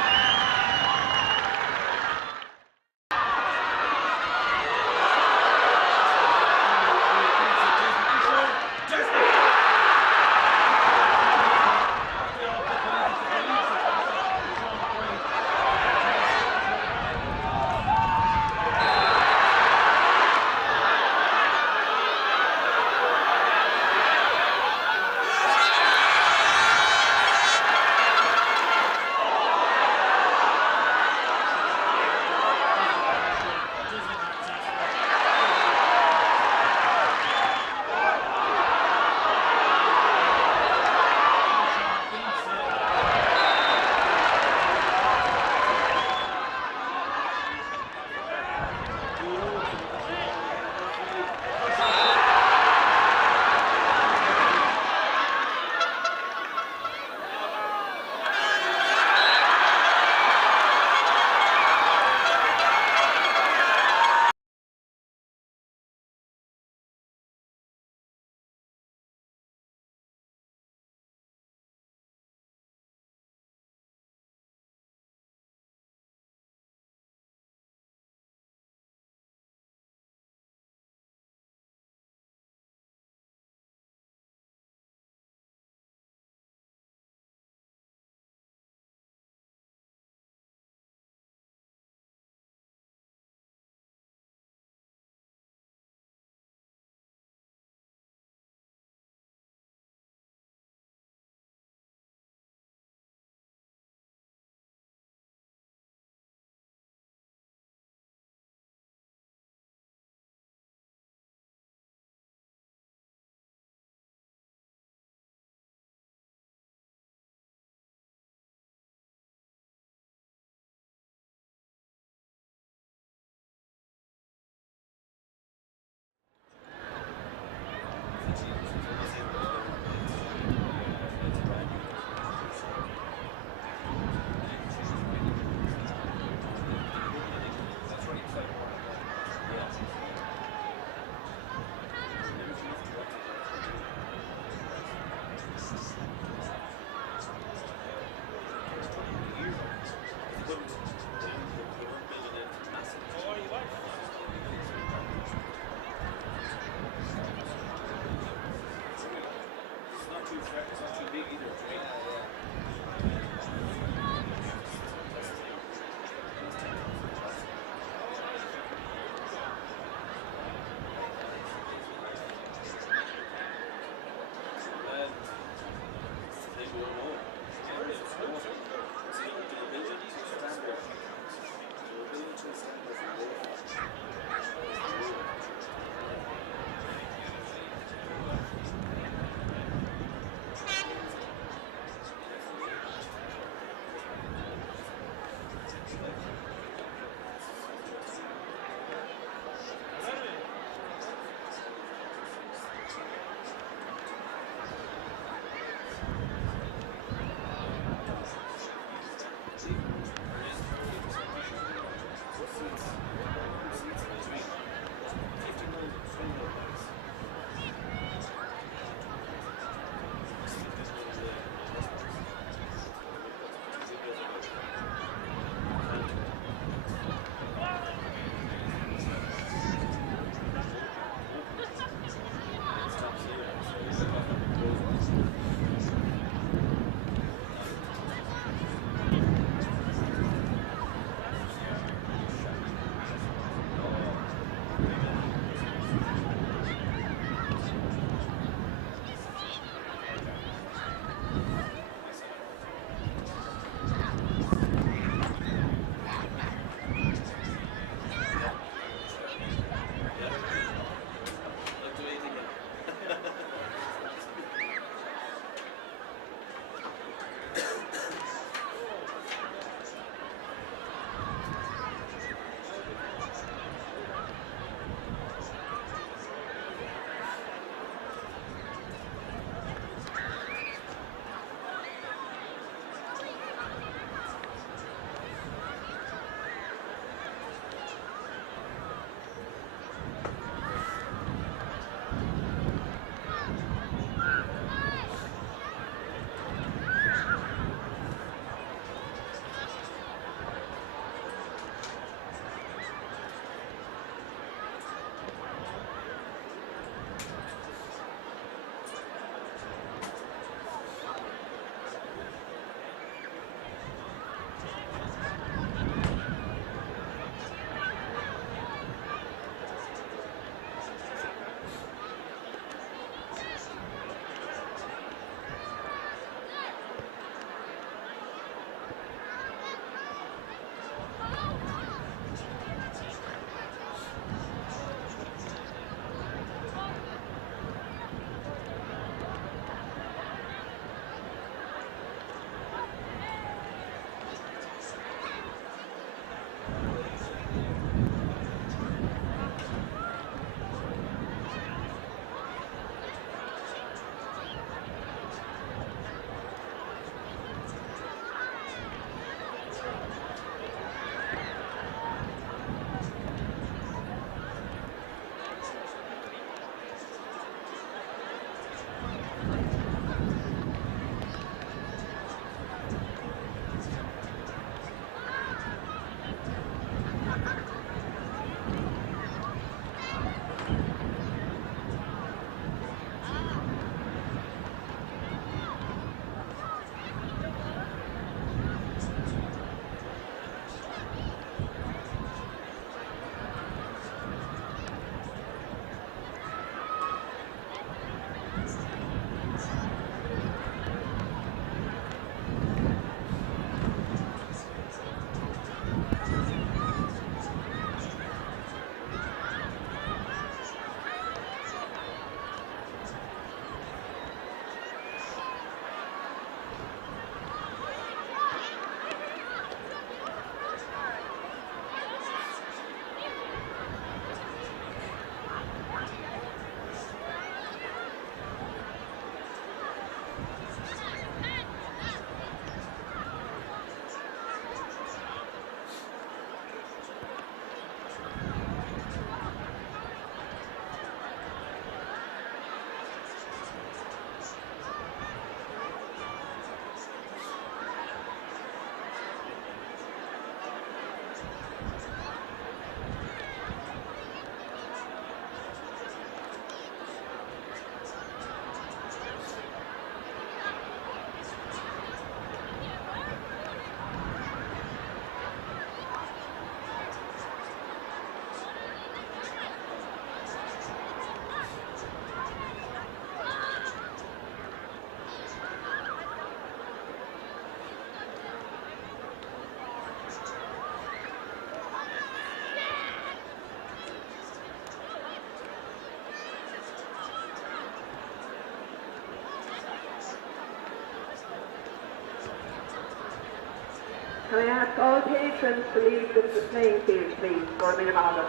Can I ask all patrons to leave the playing field, please, for a minute longer?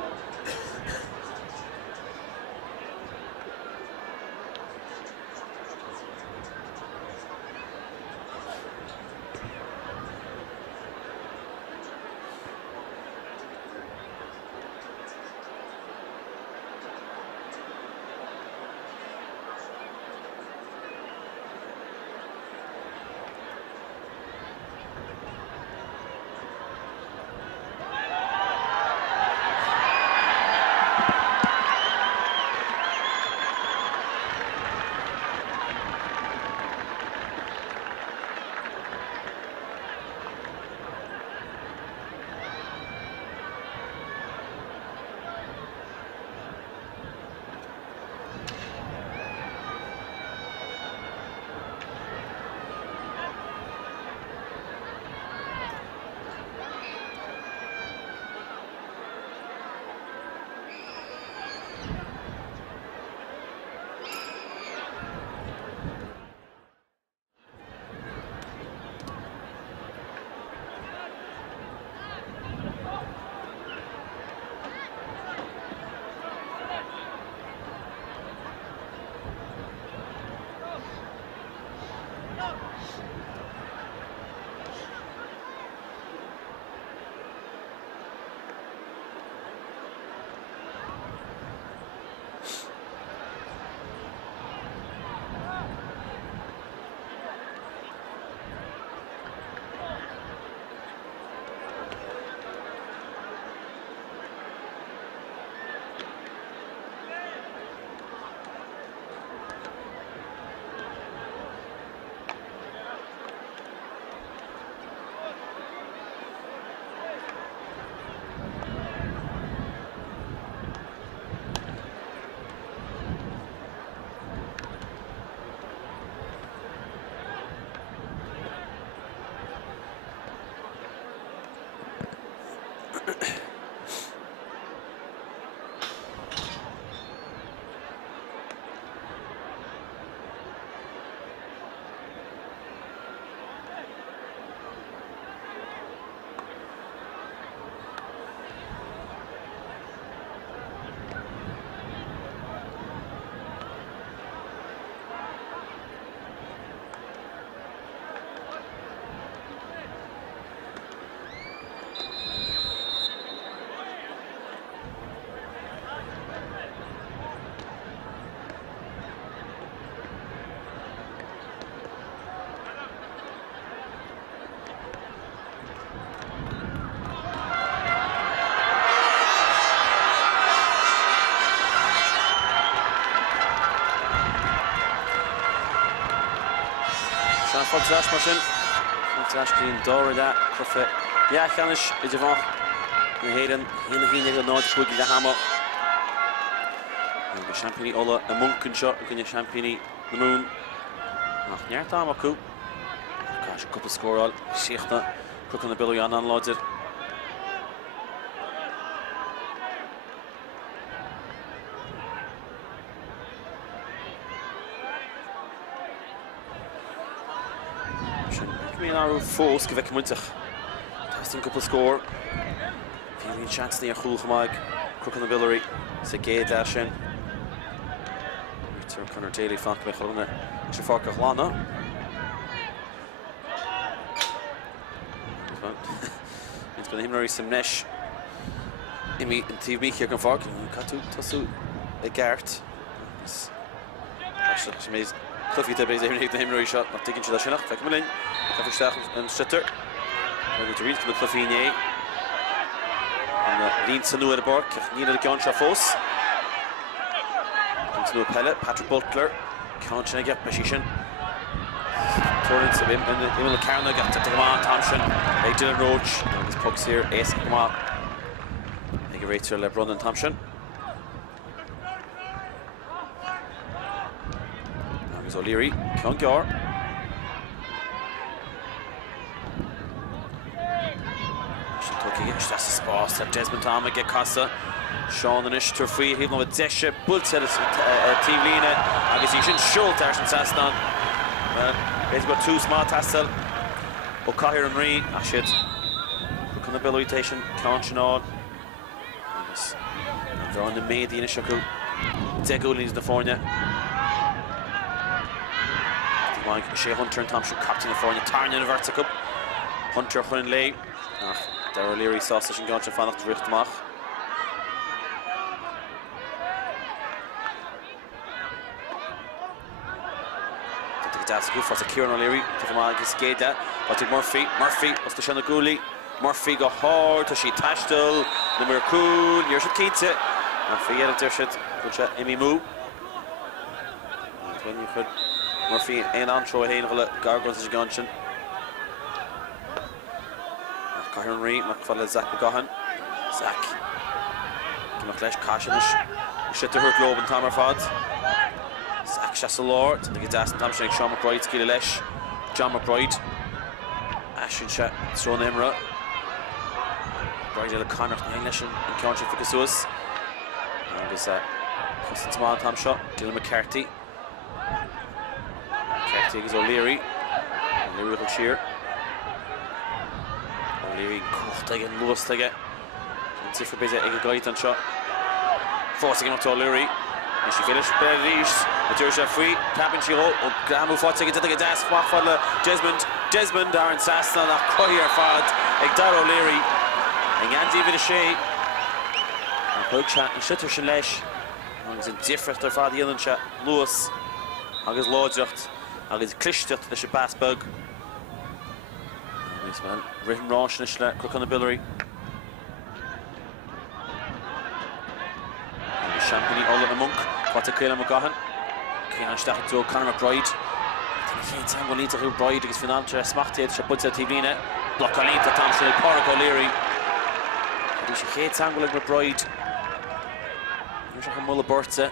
Fogtrash mar sin. Fogtrash cín dóra da crufa Biolraí Idirmheánach na hÉireann hína híine go náid chuig le hama. Go championí ola a muncan seo gonne championí na mún. Ach neart am acu. Gosh, cúpla scóráil síochna cruchan na Biolraí an láidir. Áú fós go bheith muintach. Tastin cúpla scór. Bhíonn chance ní a chúlcha maig cruchan na Biolraí sa géad leis sin. Tar chunar Daly Faugh bheith chulna sé fáca chlána. It's been himnarí some neis. Imi an tíomh míche an Faugh catú tasú a gceart. Méid clufií de béis éimnig na himnarí seo nach tuigeann siad sinach feic mlín. Cathaisteach an Sathairn. Agus to riad na clufií né. An lín sa nua ar Páirc, níl a ceann seo fós. An sa nua pelle, Patrick Butler, ceann sin a gceap pe sin. Torrent sa bhim, imil a cairna gceap te gomáin Thompson, ag Dylan Roach, agus pugs here, éasc gomáin. Ag a réitear le Bronn Thompson. Agus O'Leary, ceann gear. That's a Spórt. Desmond Thomas get Casa. Sean and Ish Turfree. He'll know a Desha. Bullet team Lina. Agus he shouldn't show Tarshan Sastan. He's got two small tassel. O'Cahir and Ree. Ashid. on the Biolraí station, Cnocán. They're on the maid in a shaku. Zegulins the Fornia. Shea Hunter and Thompson captain the Fornia. Tailteann in the vertical. Hunter Hurling lay. They're O'Leary sausage and Gantrim Fanach to Breathnach. That's good for Kieran O'Leary. Skate but Murphy was the Shanna Gooley. Murphy go hard to she Tashtel. Number cool. You're should keep it. And forget it there should. Good shot. Amy Moo. When you could Murphy and on throw a gargoyles is Ganchin. Cahiran Reid. McFarlane Zach McGahan. Zach. McLeish Cashinish. Shit to her globe and Tamar Fod. Zach Chasselord, the Gadaston Thompson, Sean McBride, Skila Lesh, John McBride, Ashton Shat, Sean Emra, Bride O'Connor, English and Country Ficasuas, and there's Custin Small Tom Shot, Dylan McCarthy, McCarthy is O'Leary, O'Leary will cheer, O'Leary, Cork and Lewis again, and see for Beza Egagait and shot, forcing him up to O'Leary. And she finished Berlish, Matusha free, tapping Shiro, Gramu Fotzig into the Gadas, Wafala, Desmond, Darren Sasson, a Coyer Fad, Egdar O'Leary, and Yanzi Vidashay, and Hugchat, and Shitter Shalesh, and it's a different of Fad Yelansha, Lewis, Agus Lodjacht, Agus Klishtacht, the Shabasbug. This man, written Rosh, Nishla, Cook on the Biolraí. Champagne all in the monk. What a kill McGahan. Kieran Stach to Conor McBride. It's a lead to Bride against Financial Smachted. She puts a Tivina. Block on lead to Thompson. Páirc O'Leary. She hates angle like McBride. There's a Mulla Burtsa.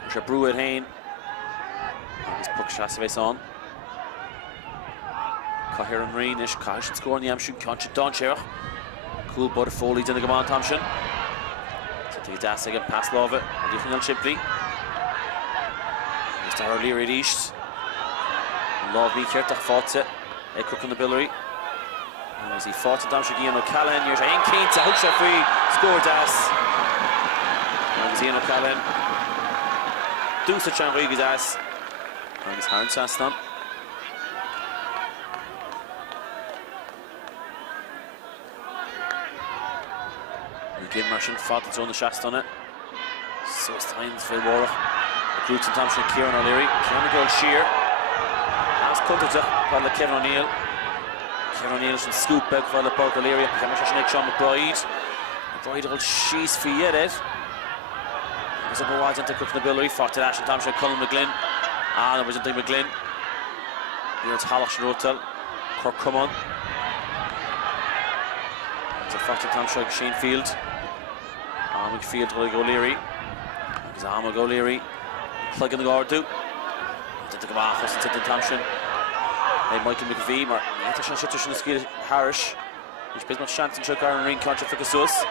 There's a Brew at HÉireann. This puck shot face on. Cathaoir Reinish. Cash scoring the Amshun. Concha Doncher. Cool butter Foley in the Gaman Thompson. The Das again pass love it. Looking on Shipley. Mr. O'Leary reached. Love me Carthach fought it. They cook on the Biolraí. And as he fought it down Shagian O'Callaghan, here's Ian Keane to hook shot free. Score Das. And as Ian O'Callaghan. Do such a Rigi Das. And his hand chance done. Again, Martian fought its own the shots on it. So it's time for Warwick. Roots and Thompson, Kieran O'Leary. Kieran girl sheer. Last cut it up by Kevin O'Neill. Kevin O'Neill should scoop back for the Páirc O'Leary. Sean McBride. McBride will she's for yet. As a Boaz into Cook in the Biolraí. Fought to Ashton Thompson, Colin McGlynn. And it was into McGlynn. Here it's Hallach Rotel. Cork come on. It's a fought to Thompson, Shane Field. McField to O'Leary. Zama O'Leary. Plug in the guard do. Did the Gamachos to the Thompson. Hey, Michael McVie. Mar Natasha Shitter in the skill Harris. Which plays much chance in Chuck Iron Ring Country Ficasuas.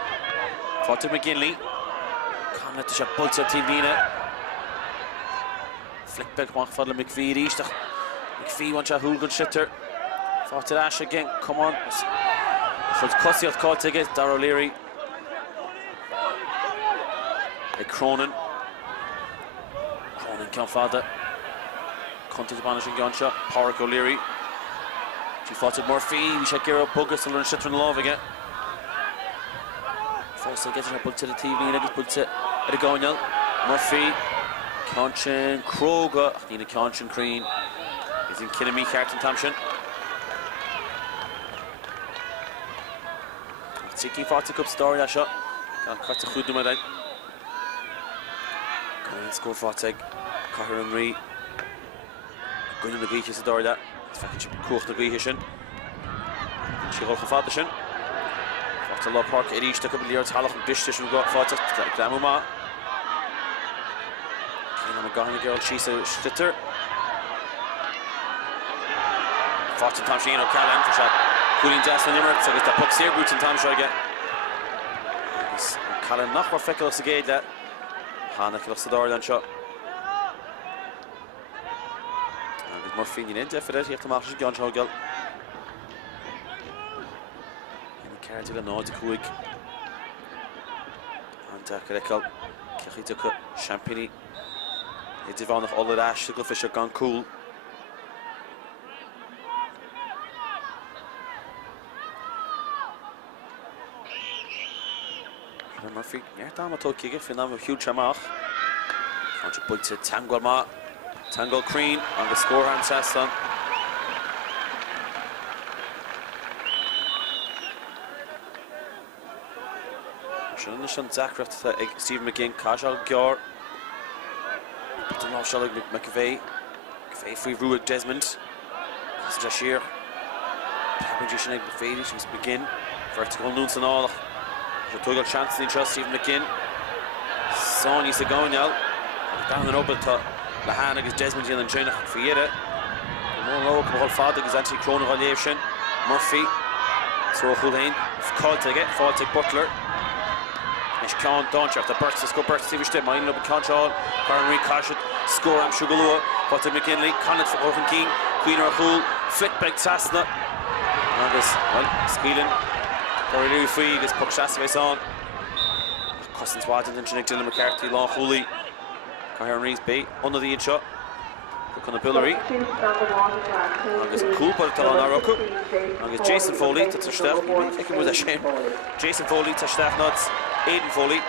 Fought to McGinley. Can't let the shot bolts at Tivina. Flick back one for the McVie. McVie wants a Hulgun Shitter. Fought to Ash again. Come on. So it's Cussiot caught to get Dar O'Leary. Cronin can't father. Conti to Banish and Gunshot. Páirc O'Leary. She fought with Murphy. We should get her up. Buggers to learn shit from the love again. First, I get her put to the TV and I just put it at the Gonial. Murphy. Conchin. Craobh. Nina Conchin Crean. He's in killing me, Carton Thompson. Tiki fought to cup story that shot. Can't cut to Khudum at that. Score Fotzig, Cathaoir Reid. Gunn the Greek is the door that. It's fucking Cork the Greek. She got the Fotzig. Fotzig a lot Páirc. It each took a couple of years. Hallach and Bish we got Fotzig. Iomána. Keenan McGahan girl. She's a Stitter. Fotzig Thompson O'Callaghan for shot. Cooling Jazz on Limerick. So it's the puck's here. Roots and Thompson again. O'Callaghan not what Feckle to gate that. Hannah kills the door then shot. And there's Murphy in for that. He has to match his gun shot. Carey to the nod to Coig. And Carecal, Cathaoir to Champini. Idirmheánach all of that, Sugar Fisher gone cool. Murphy, near time I told Kiga, if you're huge amount. Can't you put it Tangle Ma, Tangle Crean on the score hand Sathairn. Shouldn't Zachrat Stephen McGinn, Casual Gjor. Don't know Charlotte McAvey. McAvey free Ruig Desmond. Jashir. Magician McAvey, she's begin. Vertical Nunes and all. Total chance in trust Stephen McGinn. Son used to go now. Down and open to Lahanag is Desmond and China for Yeda. More low, come hold father is anti Cronach Oliation. Murphy. So Hurling. Called to get, fall to Butler. Ish Con Donch after Burst, let's go Burst, Stevie Stitt, Minding up in Control. Carey Cashit, score Am Sugarlua. Fall to McKinley, Connacht for Orphan King. Queen Rahul, flick back Tasna. And this, well, Skeelan. Biolraí free, gets puck shots face on. Cousins Waddington and Dylan McCarthy, Long Hooley. Carey Bay, under the shot. Look on the Biolraí. And it's cool, but it's on Araku. And it's Jason Foley to Tráchtaire. I think it was a shame. Jason Foley, Tráchtaire nuts. Aidan Foley.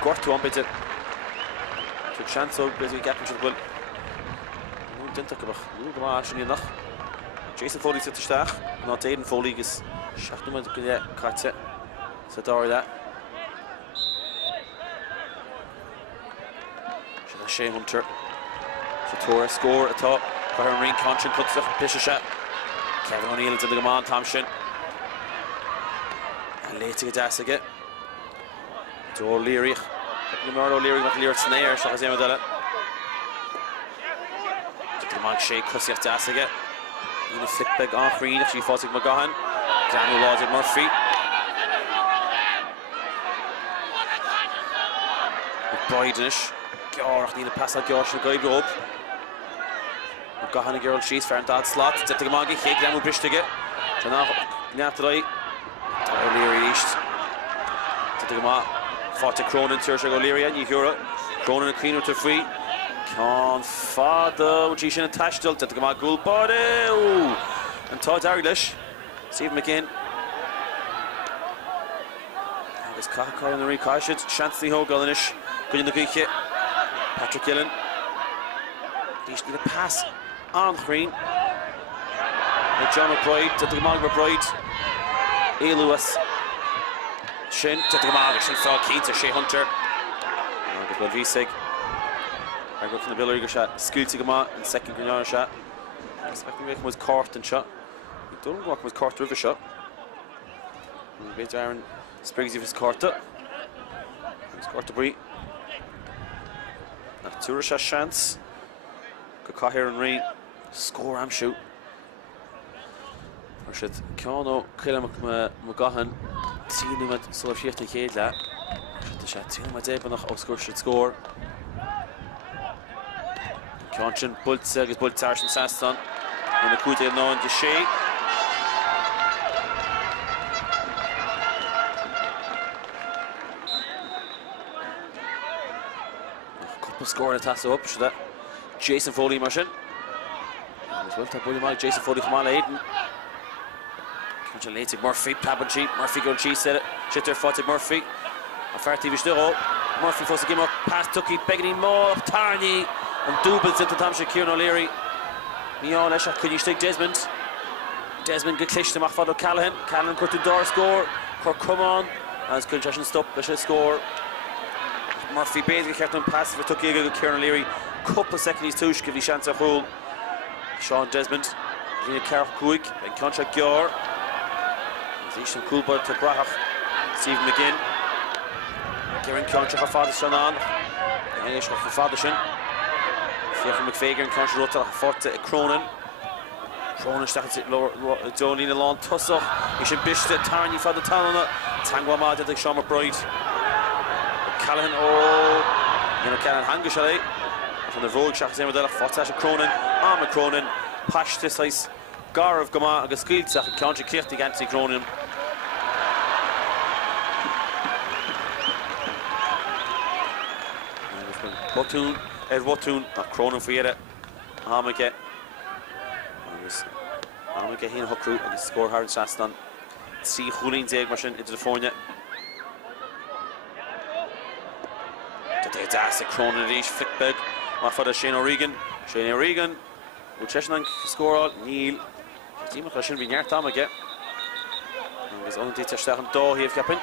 Cork to one bit. Took chance of busy getting to the will. Didn't take about. Come on, Iomána. Jason Foley to Tráchtaire. Not Aidan Foley is shot him with the cut it. Sathairn that. Shea Hunter. Sathairn score at top. Byron Ring Conchon cuts off Bishop shot. Kevin O'Neill to the Gaman Thompson. And late to get Dassiga. To O'Leary. O'Leary with Lear Snare. So Jose Modella. To the Gaman Shea cuts off Dassiga. In a flick back on Green if she falls to McGahan. Daniel Logic Murphy. McBridenish. Gjorach need a pass out Gjorach to the guide up. McGahan and Gerald Shees, fair and dad slot. Zet the Gamagi, Hake down with Brishtige. Janach, Nathalie. O'Leary East. Zet the Gamag. Fought to Cronin, Saoirse O'Leary and Yehura. Cronin and Queen with the free. Con Fada, which he should attach to. Zet the Gamag, Gould Body. And Todd Darglish. Stephen McGinn. There's Cathaoir and the Recashit. Shansley Hogallinish. Good in the Greek. Patrick Gillen. He should need a pass on Green. John McBride to the Gamag McBride. A. Lewis. Shin to the Gamag. Shin Faugh Keen to Shea Hunter. Good well V-Sig. I go from the Biolraí shot. School to Gamag in second Iomána shot. I expect him was Cork and shot. He don't work with Cork River shot. Bait Aaron Spriggs of his Corta. His Corta Bree. Turisha chance. Cathaoir and Ring. Score am shoot. Or should Keanu kill McGahan. Team him at Solar Shift and Kedla. Should the shot team at Ebenach Oscar should score. Keanu Bultzeg is Bultzar from Sathairn. And the coup de known to Shea. Scoring a tass up, should that Jason Foley motion. As well, Jason Foley from on Aidan. Congratulating Murphy, Pabanchi, Murphy going cheese said it. Shitter fought Murphy. A fair TV still. Murphy forced to give him up, pass Tucky, begging more, Tarney, and doubles into Thompson, Kieran O'Leary. Mion Esha, could you stick Desmond? Desmond get clished to Machfad Callahan. Callahan cut to door score. Cork come on. As concession stop, let's score. Murphy basically kept on passing for Tucky to Kieran O'Leary. Couple of seconds to give the chance at hole. Sean Desmond, Gina Carey Coig, and Concha Gjor. Zishan Coolbud to Brahach. Stephen McGinn. Kieran Concha for Father Shannon. Irish for Father Shan. Fiona McFager and Concha Rota for Cronin. Cronin started to lower Jolene along Tussle. He should bish to Tarney for the Talon. Tangwama to Sean McBride. Callahan, Callahan Hangishalay. From the road, Shaq Zemodella, Fortash Cronin, Armor Cronin, Pash this ice, Garv Gama agus Squiltach and Country Clifty Anthony Cronin. Wattoon, Ed Wattoon, Cronin for Yeda. Hamake. Hamake Heen Hukru and score hard Shastan. See Hurling Zeg machine into the phone. That's a Cronin Reach Flickbeg. My father Shane O'Regan. Shane O'Regan. Ucheshnan score all. Neil. Team of Russian Vignard Tamage. His own teacher Stefan Doe here captain.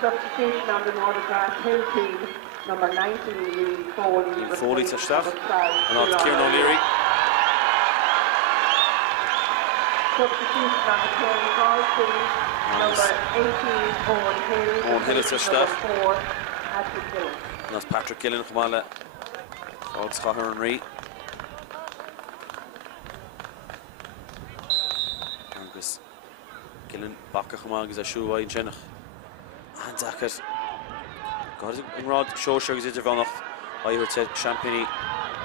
Substitution on the Watergrasshill team, number 19, Foley. Foley to Stach. And on to Kieran O'Leary. Substitution on the Craobh team, number 18, Owen Hill. Owen Hill to Stach. Number 4, Patrick Hill. And that's Patrick Gillen, Kamala. Odds Sathairn Ree. Angus Gillen, Baka Kamala, is a shoe wide Jenach. And Zakat. God, in Rod, show Sugar Idirmheánach. I heard said Champagny.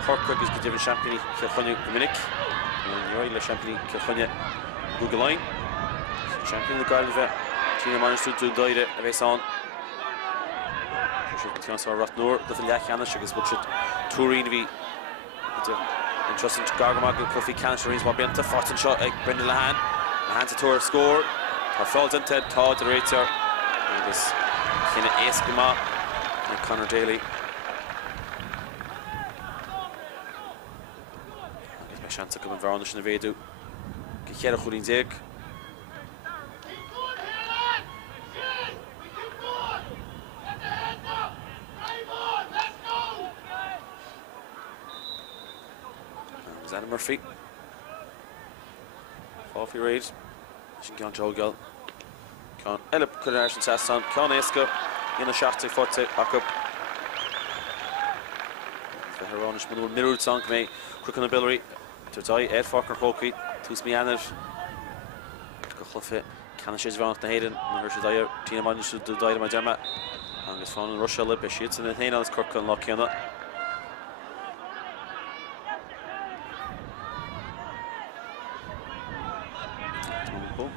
Cork is given Champagny, Kilchunny, Dominic. And you're right, Champagny, Kilchunny, Google Line. Champagny, the Garden of Iomána stood to die a base on. Cathaoir Rathnor, the Biolraí agus butchit Turin vi interesting to Gargamag Coffee Cancerins while being to Fortin shot Brendan Lahan. Lahan to Tour score. Her falls in Ted Todd the Rater. And this Kina Eskima and Conor Daly. Get my chance to come in Varnish in the Vedu. Get a Hurling Zeg. Anna Murphy. Faugh Raid. She can't joggle. Can't Elip Kudarsh and Sasson. Can't Eska. In a shot to Forte. Back up. The HÉireann Middle Mirrored Song May. Quick on the Biolraí. To die. Ed Farker Hockey. Idirmheánach. Gochluffe. Canna Shades Varnach the HÉireann. And her Dyer. Iomána should die to my Gemma. And it's found in Russia. Lip. She hits in the HÉireann as Cork and Iomána.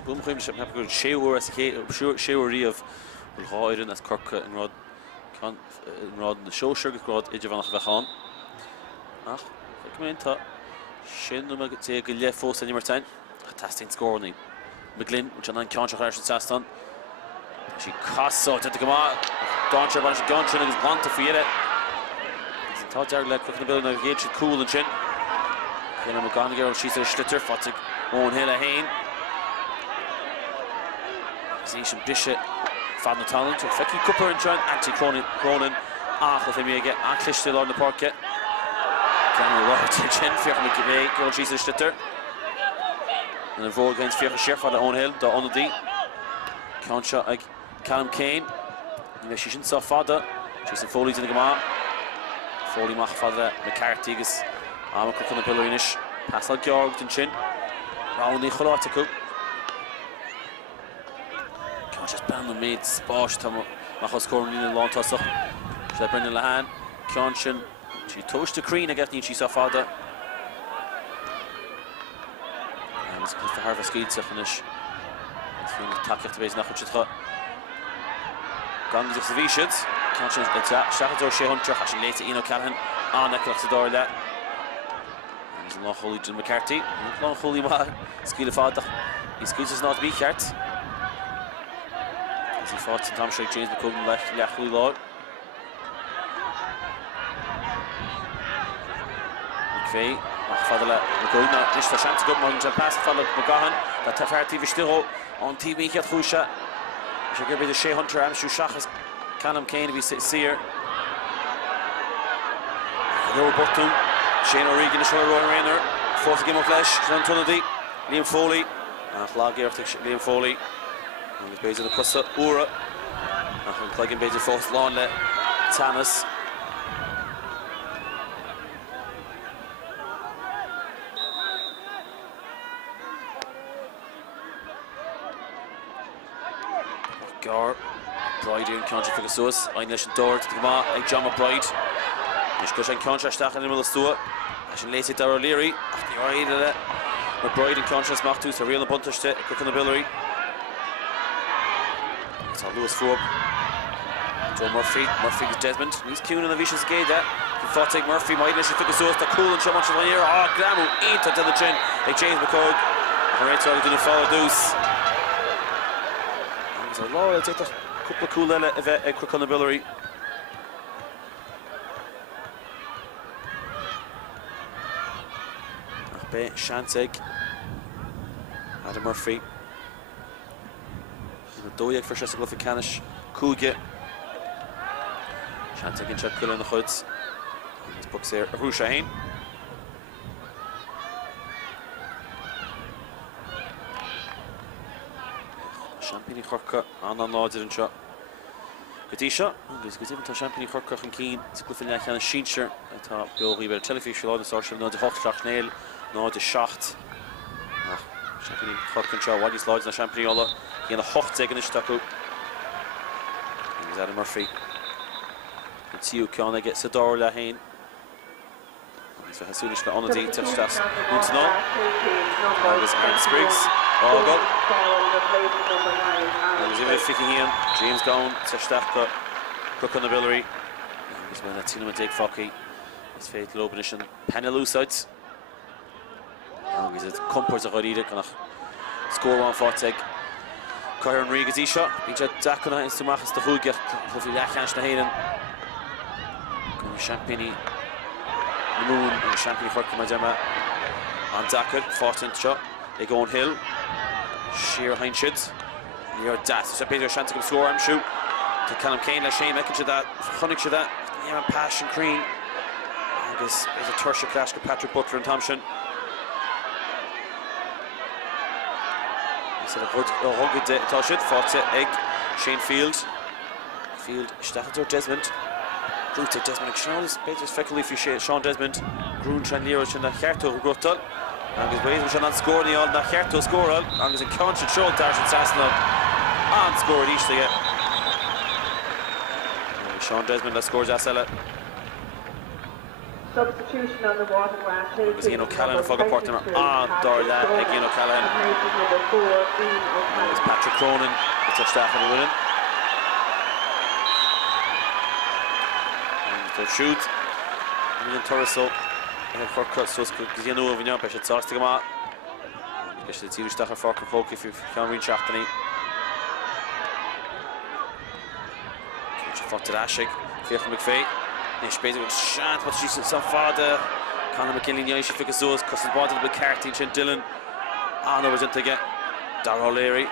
Boom Chaimship have good Shewer as Shewery of HÉireann as Cork and Rod can Rod the show Sugar Rod Idirmheánach Vachan. Ach, come in to Shin no mag take a left force in Martin. Fantastic scoring. McGlynn which on counter Hériann Saston. She costs out to come out. Doncher bunch Doncher is want to feed it. Tailteann leg quick in the building now Gage cool and chin. Hannah McGonigal she's a schlitter Fatig Owen Hill Hain. Nation Bishop, Fadna Talent, Fecky Cooper and John Anti Cronin, Arthur Femiga, Anklish still on the parquet. Cameron Roberts, Chen, Faugh McGivey, Girl Jesus Schlitter. And a vote against Faugh Sheriff on the own hill, the on the D. Concha, Callum Kane. And she shouldn't saw Father. Jason Foley's in the Gama. Foley Mach Father, McCarthy, I'm cook on the Biolraí. Pass out Georg and Chin. Round the Cholatico. Just band made Spórt to Machos scoring in the long toss up. She's like Brendan Lahan, Kianchin. She touched the Crean again. She saw Father. And it's good for her for Skeed to finish. It's going to attack the base now. Which is hot. Gangs of the V-shoots. Kianchin it's a Sathairn Shea Hunter. Actually later Cnocán on that clocks the door there. He's not holy Jim McCarthy. Not holy man. Skeed the Father. He skeeds us not to be carts. He fought to Tom Shake James McCogan left Law. McVeigh, Fadala McCogan, now this for chance to go Morgan to pass Fadala McGahan, that Tailteann TV still on TV Cat Khusha. Should give me the Shea Hunter and Shachas Callum Kane to be seer. Lower Burton, Shane O'Regan, the shoulder rolling Rainer, fourth game of flesh, John Tunnedy, Liam Foley, and Flagger Liam Foley. And the base of the Pussa Ura. And plugging base of fourth lawn let Tanis. Gar Bride in country for the Sus. Ein leis door to the Gama, John McBride. Nish goes in contrast in the middle of the Ashin Lacey Dar O'Leary. You're right at it. McBride and Conscious Mach too, so real buntish to Cook on the Biolraí. It's all Lewis Faugh. Joe Murphy. Murphy is Desmond. He's queuing on the vicious gate there. Fought take Murphy, might have took a source to cool and show much of the year. Oh, Glamour, 8 to the chin. Like James McCogue. And right side doing a follow deuce. And he's like, Lord, I'll take that couple of cool of a Cook on the Biolraí. Shantig. Adam Murphy. Doyek for Shasta Gluffy Canish. Coolge. Shantig and Chuck Cullen in the hoods. These books here. Arú Shaheen. Champagne Cork on Lodger and shot. Gadisha. Because even to Champagne Cork and Keen. It's Gluffy Lachan and Sheenshire. I thought Biolraí were a telefish on the social. No, the Tráchtaire. No, the shot. Champagne Cork and shot. What is Lodge and Champagne Ola. He had a hot egg in the stucco. He's Adam Murphy. And Cnocán get Sador Lahane. So as soon as the on the touch that Untitled. That was Aaron Spriggs. Oh, goal. That was even Ficky Ian. James Gowan. Touch that Cook on the Biolraí. He's been a team of Dick Fockey. His faith Lobanish and Penaloo sides. He's a comfort of Rodida. Can score one for Teg. Carey and Regas shot. He's a Dakona in Stumachas the Hugger. Hopefully Lachanch to hÉireann. Champagne. Moon and Champagne Cork Madema on Dakar, 14th shot. They go on Hill. Sheer Heinschid. Near that. So Peter Shantic can score, I'm shoot. To Callum Kane, Lashane, making sure that. Hunting sure that. Yeah, Passion Crean. I guess there's a Tursha clash with Patrick Butler and Thompson. Instead of Huggy Toshit, fought it, Egg, Shane Field. Field, Stachel Desmond. Drew to Desmond, Sean is better effectively for Sean Desmond. Grún Chan Lero Chan the Carthach Grottal. And his ways which are not scoring all the Carthach score all. And his encounter Sean Dash and Sasnell. And score each to get. Sean Desmond that scores Asella. Substitution on the Watergrasshill. Because Iomána and Faugh partner on Dorla, Iomána. And it's Patrick Cronin, the touchdown for the winning. And the shoot. William Torreso. Cork so because you know when you're up, I should start to come out. I should see you start for Cork if you can't reach after me. Fought to Ashig, Faugh McFay. Nish basically with shot, but she's some father. Conor McKinley, yeah, she figures those. Custom body with Carthach, Chin Dillon. On over to get Dar O'Leary.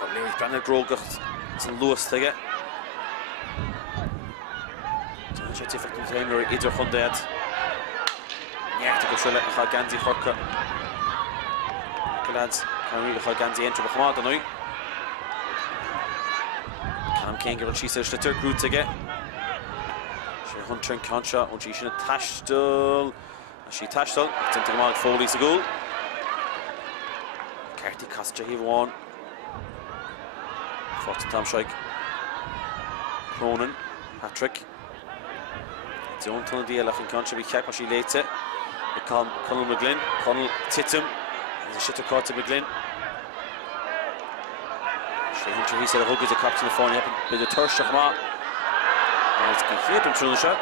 O'Leary's Brandon Grogach. It's a Lewis to get. So I should see if I can tell you either Hundad. Yeah, to go through it. Ganzi Horka. Lads, can really Ganzi enter the Hamad now. Cam Kanger and she says the third group to get. Hunter and Concha, and she should have Tashtel. She Tashtel, it's into the mark, Foley's a goal. Carty Costa, he won. 14 Tom Shike. Cronin, Patrick. It's the own ton of deal, I think Concha be kept when she late it. Colin McGlynn, Colin Tittum, and the shitter caught to McGlynn. She Hunter, he said a hug is a captain of the phone, but the Tursh of Hama. It's good to through the shot.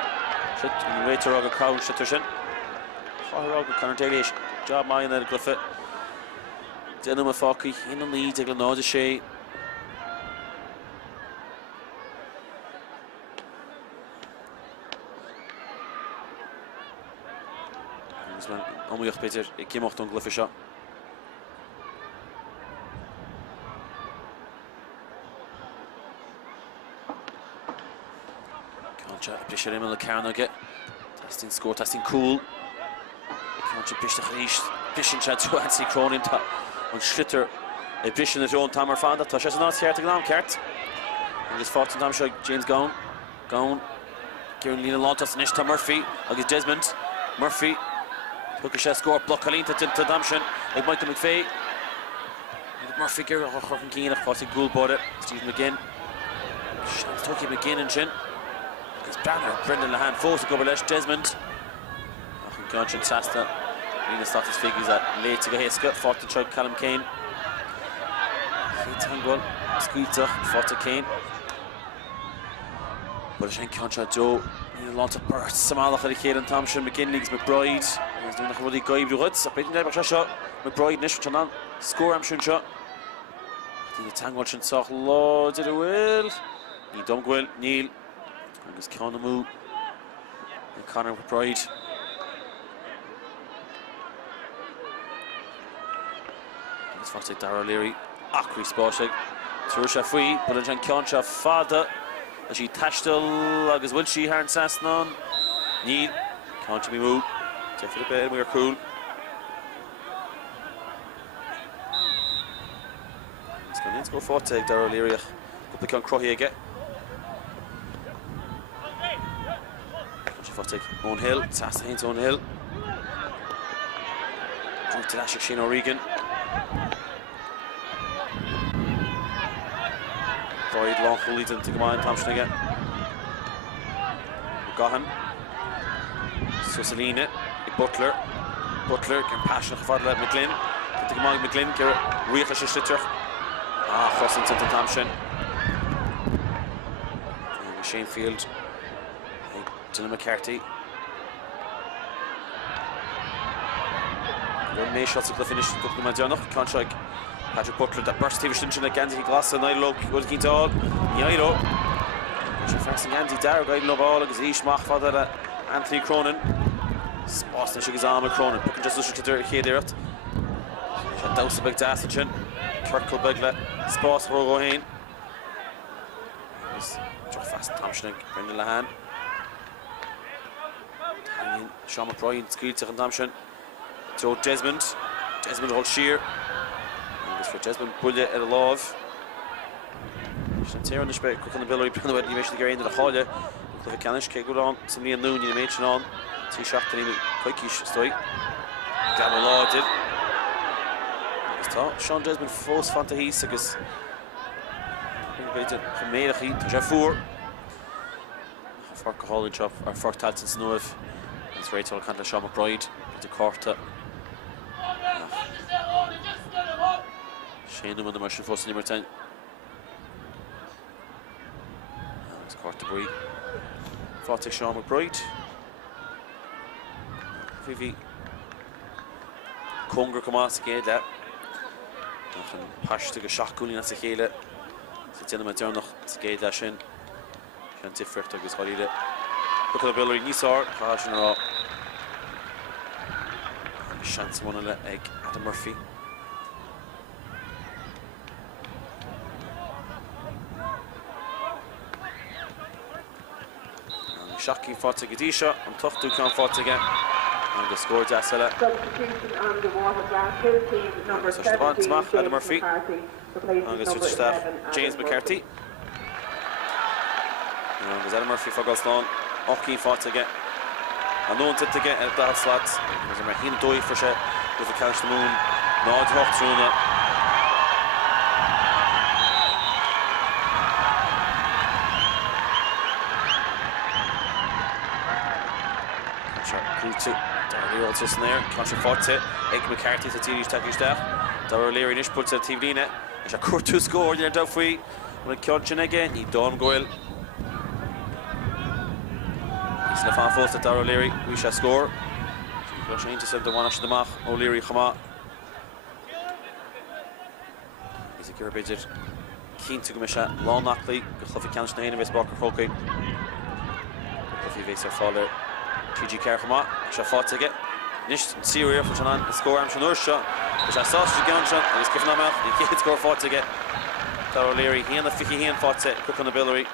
Shot and wait to Rogan Cow, shot to Shin. Rogan Connor Daly, job mine at the Gluffit. Dinner with Fockey, in the lead, they're going to know the shade. Only up Peter, it came off on Gluffit shot. Bishop in the Carthach. Testing score, testing cool. Can't Bishop Bishop Chad to Ansi Cronin on Schlitter. A Bishop in his own Tamer found that Tosh has not here to go on Cart. And this 14 time shot James Gowan. Kieran Lena Lontas and Ishta Murphy. Against Desmond. Murphy. Took a shot score, block Colleen to Damshin. Like Michael McFay. Murphy Gary Horton Keenan, Fossey Gould bought it. Stephen McGinn. Turkey McGinn and Shin. Banner, Brendan Lahan, Faugh to Goberlesh, Desmond. Cianchan Sasta. Nina Status figures at late to go Heska. Fought to try Callum Kane. Tangle. Squeezer. Fought to Kane. But I think Cianchan Joe. Need a lot of bursts. Samalach at HÉireann Thompson. McGinley's McBride. He's doing a really good Ruds. I bet you never shot. McBride Nish Chanan. Score I'm sure shot. The Tangle should sock loads of the will. He don't go Neil. And there's Conor Moo. And Conor McBride. It's first like Darragh Leary. Acri Spórt. Tuaisha Fui. But then Cianchan Fada. As she Tailteann. Agus will she HÉireann Sasnon. Neil. Cianchan Moo. Take for the bed. We're cool. Let's go for take Darragh Leary. Couple can Craobh again. For take Owen Hill. Sathairn's Owen Hill. Drink to Lash Shane O'Regan. Boyd long leads into Command Thompson again. Got him. Susalina. Butler. Butler can passion for the McGlynn. To Command McGlynn. Get real Schlitter. Crossing to Thompson. Shane Field. Dylan McCarthy. May shots at the finish. Biolraí. Contract. Patrick Butler that burst TV Stinchen at Gandhi Glass and I look. Good Keith all. Yairo. Faxing Gandhi Darragh. I love all. Because he's Mach for that Anthony Cronin. Boston should his arm Cronin. Just look at the kid there. Shot down the big Dassachin. Kirkle Begla. Spórt for O'Hain. Fast Thompson. Brendan Lahan. Sean McBride. Squeezer and Thompson. So Desmond holds sheer. And for Desmond Bullet at a love. Sathairn is back quick on the Biolraí. Put the way you mentioned the Gary into the hall. Cliff Canish. Kate go on. Somebody in noon you mentioned on. T shot to him. Quite kish story. Gavin Law did. Sean Desmond falls Fanta Heath because Gemeenig Heath Cathaoir. Faugh Hurling chop or Faugh Tailteann Uaimh. It's right to Canada Sean McBride to Carthach. Shane Newman the Marshall Foss number 10. It's Carthach. Faugh to Sean McBride. Vivi Conger come out again that. Páirc go seachúlín at sa chéile. Sathairn Biolraí sa géad leis sin. Sean Tifrecht agus choíle. Bucha the Biolraí níos ár, chá sin ará. Chance one le ag Adam Murphy. Shaki fought to Gadisha and Tuchtú can fought again. And the score Dasela. Substitution on the Watergrasshill team number 17, Adam Murphy. And the switch staff James McCarthy. And there's Adam Murphy for Goslan. Ochie fought again. And no one did to get at that slot. There's a Maheen Doi for shit with the catch the moon. Nod hook through it. Darragh also in there. Contra fought it. Egg McCarthy to Tirish Takish staff. Darragh Leary Nish puts a TV Lina. There's a Kurtu score there. Duffy. When Cianchan again, he done goal. He's in the fan post at Darragh Leary. We shall score. Rushing into the one after the mach. O'Leary Chama. He's a gear budget. Keen to go Misha. Long Knockley. Gluffy Cianchan in West Barker Croquet. Gluffy Vaser Fowler. TG Carchama, she fought to get Nish Syria for Chanan, the score I'm sure shot. Which I saw she gone shot and he's giving them out. He can't score fought to get Darragh Leary. He and the Ficky he and fought to quick on the Biolraí.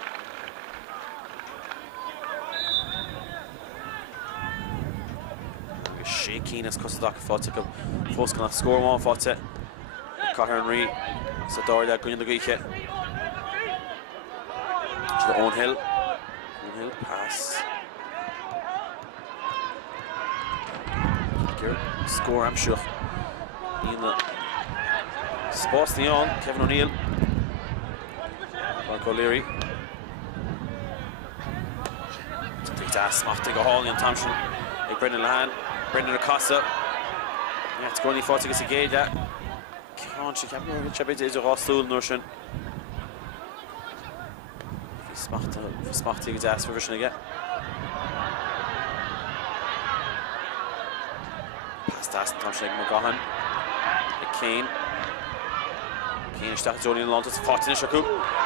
Shaking as Custodach fought to go. First can score one fought to Cathaoir so Darragh going in the Greek hit. To the Owen Hill. Owen Hill pass. Score I'm sure. In the Spórt Leon, Kevin O'Neill. Mark O'Leary. Take that smack to go Hurling and Thompson. Like Brendan Lahan. Brendan Acosta. It's going to fight against a gate that. Can't she can't be chabit is a hostile notion. Smart to gas for vision again. Past that, Tom Shake McGahan. Kane is that Jolien Lontas, fought in Shaku.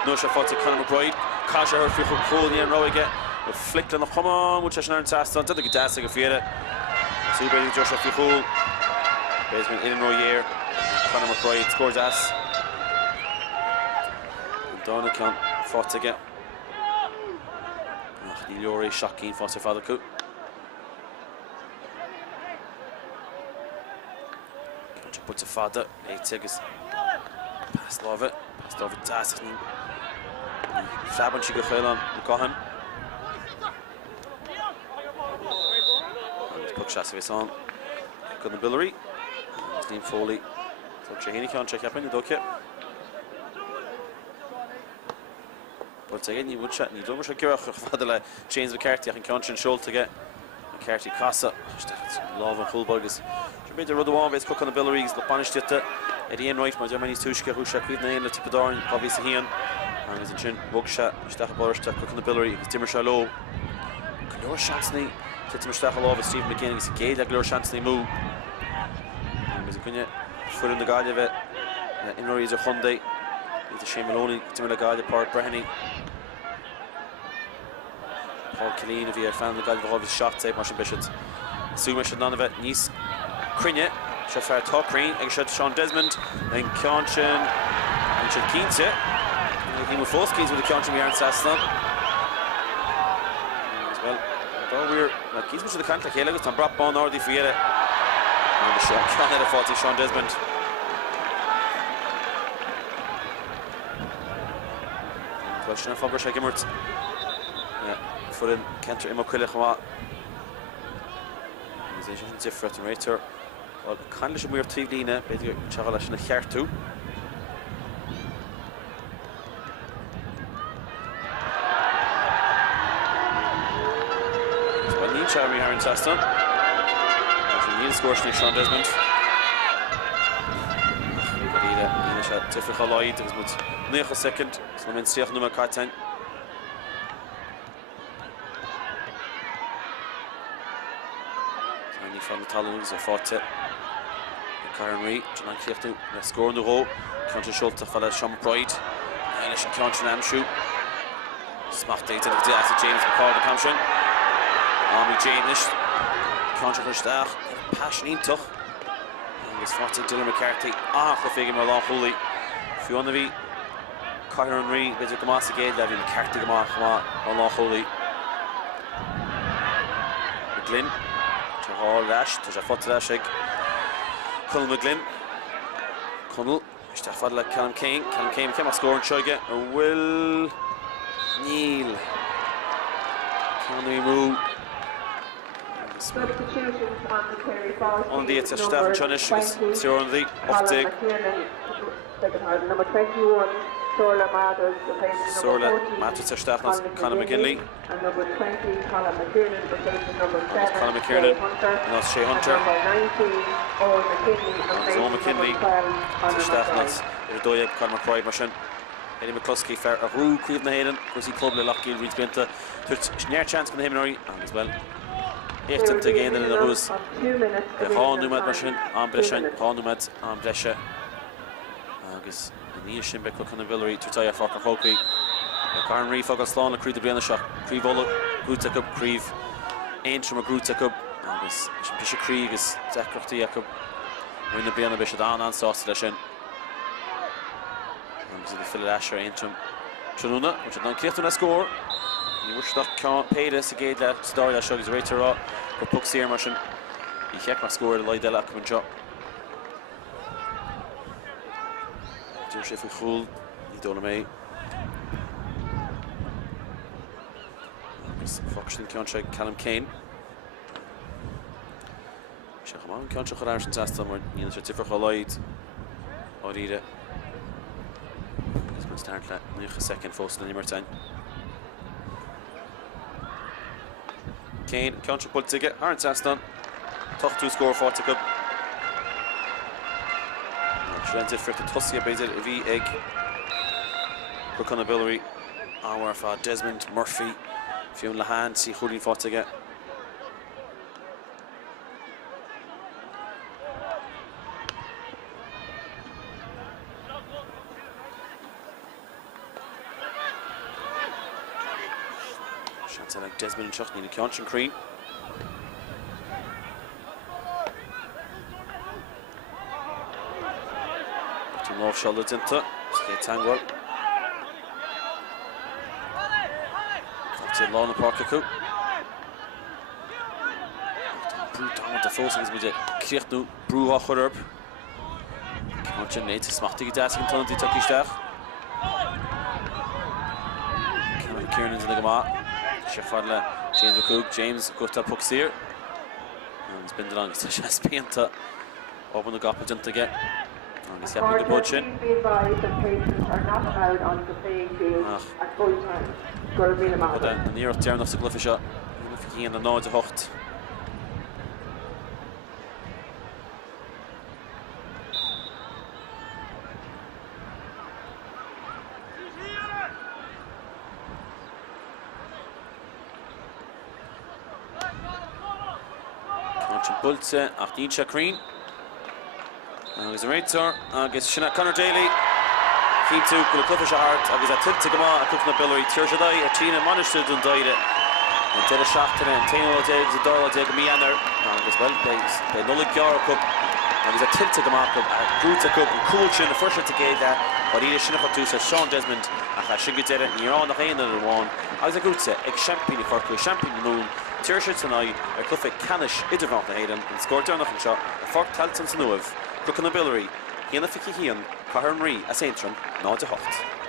No shot fought to Conor McBride. Kasha her free from Cody and Rowiga. Flicked on the come on, which is an Saston. Did the gas like a fiera. See Bailey Joshua Fichul. Basement in and row year. Conor McBride scores ass. Donegan fought again. Biolraí shocking for Father Coop. Puts a father, 8 seconds. Past love it, das. Fab she got on McGahan. And puck shots of his on. Got the Biolraí. Steve Foley. So Shahini can't check up in the docket. But again, you would chat, you don't wish to give a change the Carthach and Cnocán Schultz to get Carthach Casa. Love and full burgers. Should be the rudder one, base cook on the Biolraí, the punished it. Eddie right, my Germany's Tushka, who shot with Nain, the Tipadoran, obviously HÉireann. And he's in chin, Bugshot, Stach Borish, cook on the Biolraí, it's Dimmer Shallow. Glor Shansney, Titim Stachalov, Steve McKinney, it's a gay that Glor Shansney move. And he's a good foot in the guard of it. In Rory's a Hyundai. It's a Shane Maloney, Timmer Galley, Páirc Breathnach. Paul Killeen, if he had found the guy of his shot, save Marshall Bishop. Sumish and none of it. Nice Crinye, shot fair top Green, and shot Sean Desmond, then Cnocán, and shot Keens it. And he with false Keens with the Cnocán we aren't Saston. As well, although we're like Keens with the Cathaoir, HÉireann, Tom Brap Bon Ordi for Yere. And the shot can't have fought to Sean Desmond. Question of Faugh Shagimert. Yeah, for in Cantor Immoquilla. He's a different rater. Well, kind of weird TV now, but you're Charles in a hair too. So, when you Charlie Aaron Saston, after Neil scores to Sean Desmond. Difficult Lloyd, it was with 9 second, so I'm in Siach number Cathaoir. And you found the Talons of fought it. Carey, John Clifton, let's score in the row. Cnocán Schultz, Fala Sean McBride. Eilish and Cnocán Amshu. Smart data to the James McCall, the Camshin. Army James. Cnocán Schultz, passionate tough. It's fought to Dylan McCarthy. The figure Merlon Hooley. If you want to be Carthach Ree, Bidger Gamas again, Levy McCarthy Gamas, Merlon Hooley. McGlynn. Tahar Lash, Taja Fot Lashig. Conal McGlynn. Conal. Stefan like Callum Kane. Callum Kane came out scoring Shoiga. Will Neil. Can we move? Substitutions on the Carey ball. On the it's Stefan Chonish, 0 on the off dig. Number 21, Sorla Mathers, replacing number 14. Mathers Stefan, Conor McGinley. And number 20, Colin McKiernan, replacing number 7. Colin McKiernan, and that's Shea Hunter. And number 19, Owen McKinley. Owen McKinley, Stefan, that's Doyle, Conor McBride, Martian. Eddie McCluskey, fair a roo, Craobh na hÉireann, because he clubbed the Lockgill, Reed's Benta. There's near chance for the Himmery, and as well. Echt te gain in the Rose. The Hall Numad Martian, Ambreshan, Hall Numad, Ambresha. Agus, the Neil Shimbe cook on the Biolraí, Tráchtaire, Faugh Hopi. Carn Reef, Faugh Slán, Craobh the Breathnach, Craobh Ola, Grúteach up, Craobh, Antrim, Grúteach up. Agus, Bishop Craobh is Tráchtaire up. Win the Breathnach Bishop down and sauce to Shin. Agus, the Phil Asher, Antrim. Treluna, which is not clear to score. You wish that can't pay this again. That story that shows right to raw. But pucks here, Martian. He kept my score. The light that come and shot. Do Sheffield Cool. He don't me. Foxton can't check Callum Kane. Check him on. Can't check Irish and Taston. Where you know it's different light. Or either. He's going to start that. Next second, first in number 10. Kane, counter pull ticket, Aaron Saston. Tachtú score fáte go. Trent for the Tussia Bezir V egg. Cnocán Biolraí. Our for Desmond Murphy. Fionn Lahan see Hurling fáte get. Chance like Desmond and Chuckney in the Cnocán Crean. Off shoulders into Tailteann. That's it, Lorna Páirc. Brutal the force is with the Kirchnu Bruha Hurb. Cnocán needs to smack the gas in tunnel to Tráchtaire. Kieran into the Gama. Shefadla James McCook. James got to pucks here. And spin it on. It's just painter. Open the gap into get. He's happy with the budget. Please be advised that patrons are not allowed on the playing field at full time. But then the nearest turn of the glyph shot. If he in the nod hocht. Cnocán Bultse, 18 Crean. Agus a réitor, agus sinna Conor Daly. Cín tú go le clufa se hart, agus a tilte go má a Cnocán Biolraí tíir se dai a tína manisteú don daire. An deile seachtaine an téann déag a dála déag mianar, agus well be nullig gear cup, agus a tilte go má cup, a grúta cup, an cool sin a first to géada, but iad sinna fatú sa Sean Desmond a cha sin go deire ní rán nach éana ar bháin, agus a grúta ag champion i Cork, champion na mún, tíir se tonight ar clufa canis Idirmheánach na hÉireann, an scóirtearnach an seo, a Faugh Tailteann san Uaimh. Cnocán Biolraí, hÉireann Carey, Iomána, Antrim, 9-8.